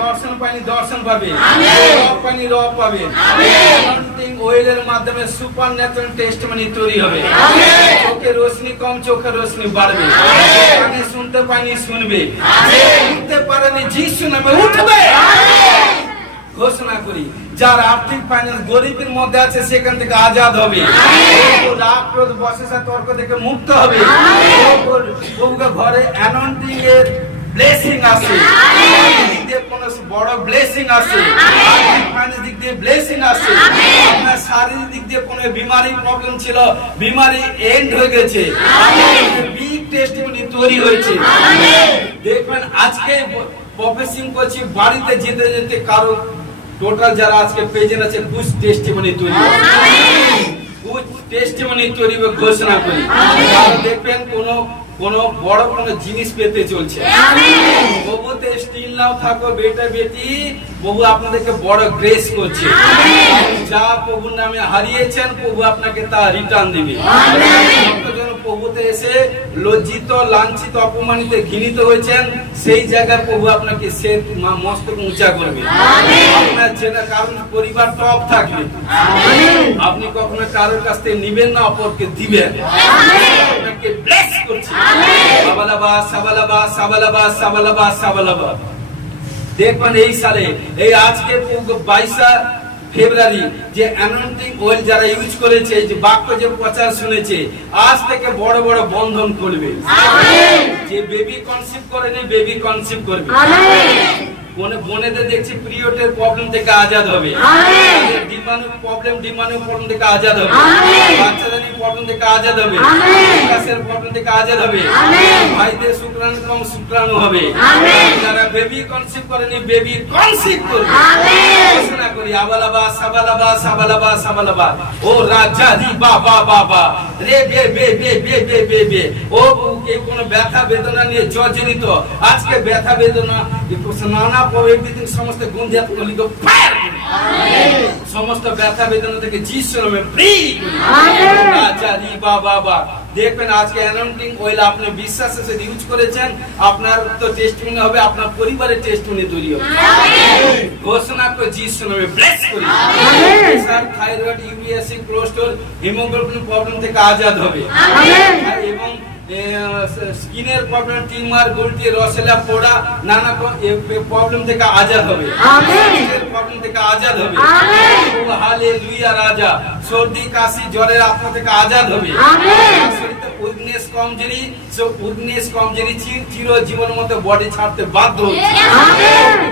দর্শন পানি দর্শন পাবে, রব পানি রব পাবে। অ্যানয়েন্টিং অয়েলের মাধ্যমে সুপারন্যাচুরাল টেস্টিমনি তৈরি হবে। চোখে রোশনি কম, চোখে রোশনি বাড়বে। কানে শুনতে পানি শুনবে, উঠতে পারেনি যিশু নামে উঠবে। ঘোষণা করি যার আর্থিক ফাইন্যান্স গরিবের মধ্যে আছে সেখান থেকে আজাদ হবে। রাগ ক্রোধ বচসা তর্ক থেকে মুক্ত হবে। প্রভুকে ঘরে অ্যানয়েন্টিং এর ব্লেসিং আছে। কোনো বড় ব্লেসিং আসে, ফাইন্যান্স দিক দিয়ে ব্লেসিং আসে, আপনার শারীরিক দিক দিয়ে কোনো বিমারি প্রবলেম ছিল, বিমারি এন্ড হয়ে গেছে, বিগ টেস্টিমনি তৈরি হয়েছে। দেখবেন আজকে প্রফেসিং করছি, বাড়িতে যেতে যেতে কারো টোটাল যারা আজকে প্রেজেন্ট আছে কুছ টেস্টিমনি তৈরি হবে, কুছ টেস্টিমনি তৈরি হবে ঘোষণা করি। কারণ দেখবেন কোনো বড় কোনো জিনিস পেতে চলছে, প্রভুতে স্টিল নাও থাকো বেটা বেটি, প্রভু আপনাদেরকে বড় গ্রেস করছে। যা প্রভুর নামে হারিয়েছেন প্রভু আপনাকে তা রিটার্ন দিবে। যতজন প্রভুতে এসে লজ্জিত, লাঞ্ছিত, অপমানিত, ঘৃণিত হয়েছেন, সেই জায়গায় প্রভু আপনাকে সে মস্তক উঁচা করবে। আপনার যেটা কারণ পরিবার টপ থাকবে, আপনি কখনো কারোর কাছ থেকে নিবেন না, অপরকে দিবেন। আপনাকে ব্লেস করছে। সাবালাবা সাবালাবা সাবালাবা সাবালাবা সাবালাবা। দেখবেন এই সালে এই আজকে 22 ফেব্রুয়ারি যে অ্যানোইন্টিং অয়েল যারা ইউজ করেছে, যে বাক্য যে প্রচার শুনেছে, আজ থেকে বড় বড় বন্ধন করবে। যে বেবি কনসিভ করেনি বেবি কনসিভ করবে। বোনেদের দেখছি পিরিয়ডের প্রবলেম থেকে আজাদ হবে, ডিমান্ড প্রবলেম থেকে আজাদ হবে, বাচ্চাদের প্রবলেম থেকে আজাদ হবে, বিকাশের প্রবলেম থেকে আজাদ হবে, ভাইদের শুক্রাণু কম শুক্রাণু হবে। যারা বেবি কনসিভ করেনি বেবি কনসিভ করবে। ঘোষণা করি আবালাবা সাবালাবা সাবালাবা সাবালাবা। ও রাজা রি বাবা বাবা রে বে বে বে বে বে বে বে। ও কেউ কোনো ব্যথা বেদনা নিয়ে জর্জরিত, আজকে ব্যথা বেদনা নানা প্রবৃত্তি সমস্ত গুঞ্জাত কলিকে ফায়ার করি। সমস্ত ব্যথা বেদনা থেকে যিশুর নামে ফ্রি করি। রাজা রি বাবা বাবা। দেখবেন আজকে অ্যানোইন্টিং অয়েল আপনি বিশ্বাসের সাথে ইউজ করেছেন, আপনার তো টেস্টিমনি হবে, আপনার পরিবারের টেস্টিমনি তৈরি হবে। ঘোষণা করে যিশুর নামে ব্লেস করি। প্রেসার, থাইরয়েড, ইউরিয়াসি, কোলেস্টেরল, হিমোগ্লোবিন প্রবলেম থেকে আজাদ হবে। এবং স্কিনের প্রবলেম, টিউমার, গুলটি, রসেলা, পোড়া, নানা প্রবলেম থেকে আজাদ হবে। প্রবলেম থেকে আজাদ হবে। হালেলুয়া রাজা। সর্দি, কাশি, জ্বরের আত্মা থেকে আজাদ হবে। শরীরে উইকনেস, কমজোরি, উইকনেস কমজোরি চির জীবনের মতো বডি ছাড়তে বাধ্য হচ্ছে।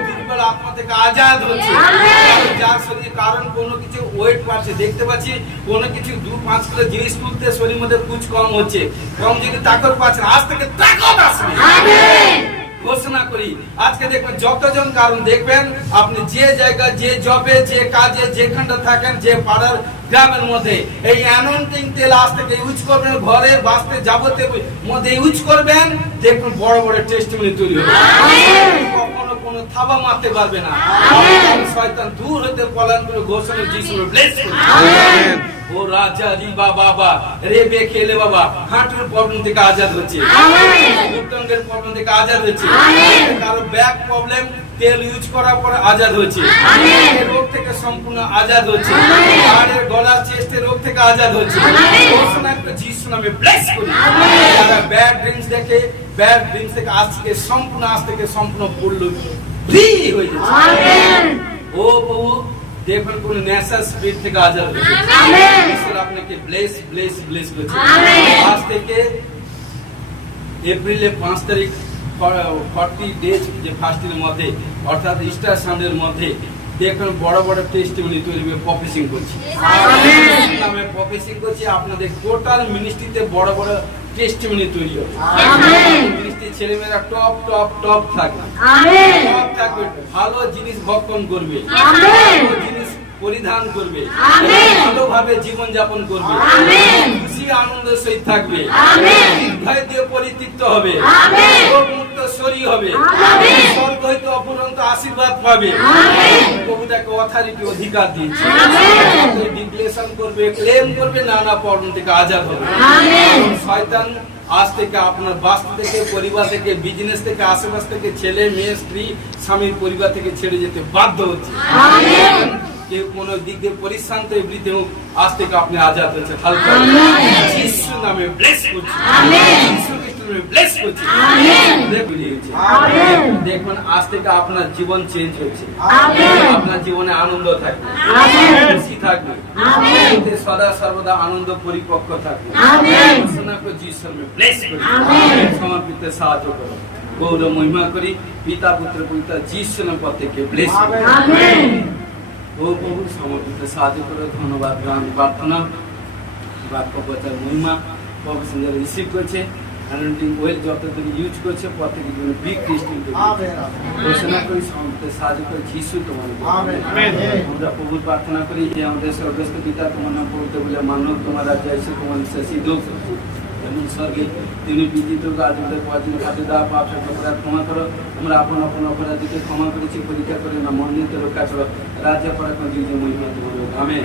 দুর্বল আত্মা থেকে আজাদ হচ্ছে। যার শরীরে কারণ কোনো কিছু ওয়েট বাড়ছে, দেখতে পাচ্ছি কোনো কিছু 2-5 কিলো জিনিস তুলতে শরীরের মধ্যে কুচ কম হচ্ছে, কমজোরি তাকত পাচ্ছে, আজ থেকে তাকত আসবে। ঘোষণা করি আজকে দেখবেন যতজন কারণ দেখবেন আপনি যে জায়গা, যে জবে, যে কাজে, যেখানটা থাকেন, যে পাড়ার গ্রামের মধ্যে এই অ্যানোইন্টিং তেল আজ থেকে ইউজ করবেন, ঘরে বাঁচতে যাবতীয় মধ্যে ইউজ করবেন, দেখুন বড় বড় টেস্টিমনি তৈরি হবে। কখনো কোনো থাবা মারতে পারবে না। শয়তান দূর হতে পলায়ন করে ঘোষণা যিশুর ব্লেস করুন। ও রাজা রি বাবা রে বে খেলে বাবা। হাঁটুর প্রবলেম থেকে আজাদ হচ্ছে, ঘুটনের প্রবলেম থেকে আজাদ হচ্ছে, কারো ব্যাক প্রবলেম তেল ইউজ করার পর আজাদ হচ্ছে, রোগ থেকে সম্পূর্ণ আজাদ হচ্ছে, হাড়ের গলার চেস্টের রোগ থেকে আজাদ হচ্ছে। ঘোষণা করে যিশুর নামে ব্লেস করি। যারা ব্যাড ড্রিঙ্কস দেখে, ব্যাড ড্রিঙ্কস থেকে আজ থেকে সম্পূর্ণ পূর্ণ ফ্রি হয়ে যাচ্ছে। ও প্রভু দেখবেন কোন নেশা স্পিরিট থেকে আজাদ হচ্ছে। ঈশ্বর আপনাকে ব্লেস ব্লেস ব্লেস করছে। আজ থেকে এপ্রিলের 5 তারিখ 40 ডেজ যে ফাস্টিংয়ের মধ্যে, অর্থাৎ ইস্টার সানডের মধ্যে দেখবেন বড় বড় টেস্টিমনি তৈরি হবে। প্রফেসিং করছি, নামে প্রফেসিং করছি, আপনাদের টোটাল মিনিস্ট্রিতে বড় বড় টেস্টিমনি তৈরি হবে। মিনিস্ট্রি ছেলেমেয়েরা টপ টপ টপ থাকবে, টপ থাকবে, ভালো জিনিস ভক্ষণ করবে, ভালো জিনিস পরিধান করবে, ভালোভাবে জীবন যাপন করবে, খুশি আনন্দের সহিত থাকবে, ভয় দিয়ে পরিতৃপ্ত হবে, মুক্ত শরী হবে, স্বর্গ হইতে অপরন্ত আশীর্বাদ পাবে। প্রভু তাকে অথরিটি অধিকার দিয়েছে, ডিক্লেরেশন করবে, ক্লেম করবে, নানা প্রবলেম থেকে আজাদ হবে। শয়তান আজ থেকে আপনার বাস্তু থেকে, পরিবার থেকে, বিজনেস থেকে, আশেপাশ থেকে, ছেলে মেয়ে, স্ত্রী, স্বামীর পরিবার থেকে ছেড়ে যেতে বাধ্য হচ্ছে। কেউ কোনো দিক দিয়ে পরিশ্রান্ত বৃদ্ধি হোক, আজ থেকে আপনি আজাদ হচ্ছে। হালকা যিশুর নামে ব্লেস করছি, যিশু খ্রিস্টের নামে ব্লেস করছি। দেখুন আজ থেকে আপনার জীবন চেঞ্জ হচ্ছে, আপনার জীবনে আনন্দ থাকবে, খুশি থাকবে, সদা সর্বদা আনন্দ পরিপক্ক থাকবে। ঘোষণা করে যিশুর নামে ব্লেস করছি। সমর্পিত সাহায্য করুন। গৌর মহিমা করি পিতা পুত্র পবিত্র যিশু নাম প্রত্যেককে ব্লেস ও প্রভু সমর্পিত সাহায্য করে ধন্যবাদ গান প্রার্থনা বাক্য প্রচার মহিমা প্রফেশন যারা রিসিভ করছে অ্যানোয়েন্টিং ওয়েল যতদিন ইউজ করছে প্রত্যেকের জন্য বিগ টেস্টিং ঘোষণা করি সমর্পিত সাহায্য করে যিশু তোমার আমরা প্রভু প্রার্থনা করি যে আমাদের স্বর্গস্থ পিতা তোমার নাম পবিত্র বলে মানব তোমার রাজ্য এসে তোমার সিদ্ধ যেমন স্বর্গে তিনি বিদিত রাজদের পরাধীন খাদ্য দেওয়া পাপ অপরাধ ক্ষমা করো আমরা আপন আপন অপরাধীকে ক্ষমা করেছি পরীক্ষা করে না মন্দির রক্ষা করো রাজ্য পরাক্রম যুগে মহিমা তোমার আমেন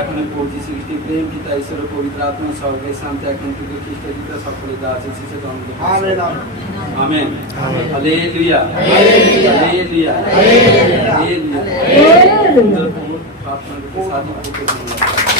এখন পৌঁছি সৃষ্টি প্রেম পিতা ঈশ্বর পবিত্র আত্মা স্বর্গের শান্তি এখন থেকে খ্রিস্ট জিতে সকলে যা আছে শিশু আমেন হালেলুয়া হালেলুয়া হালেলুয়া প্রার্থনা করতে সাহায্য করতে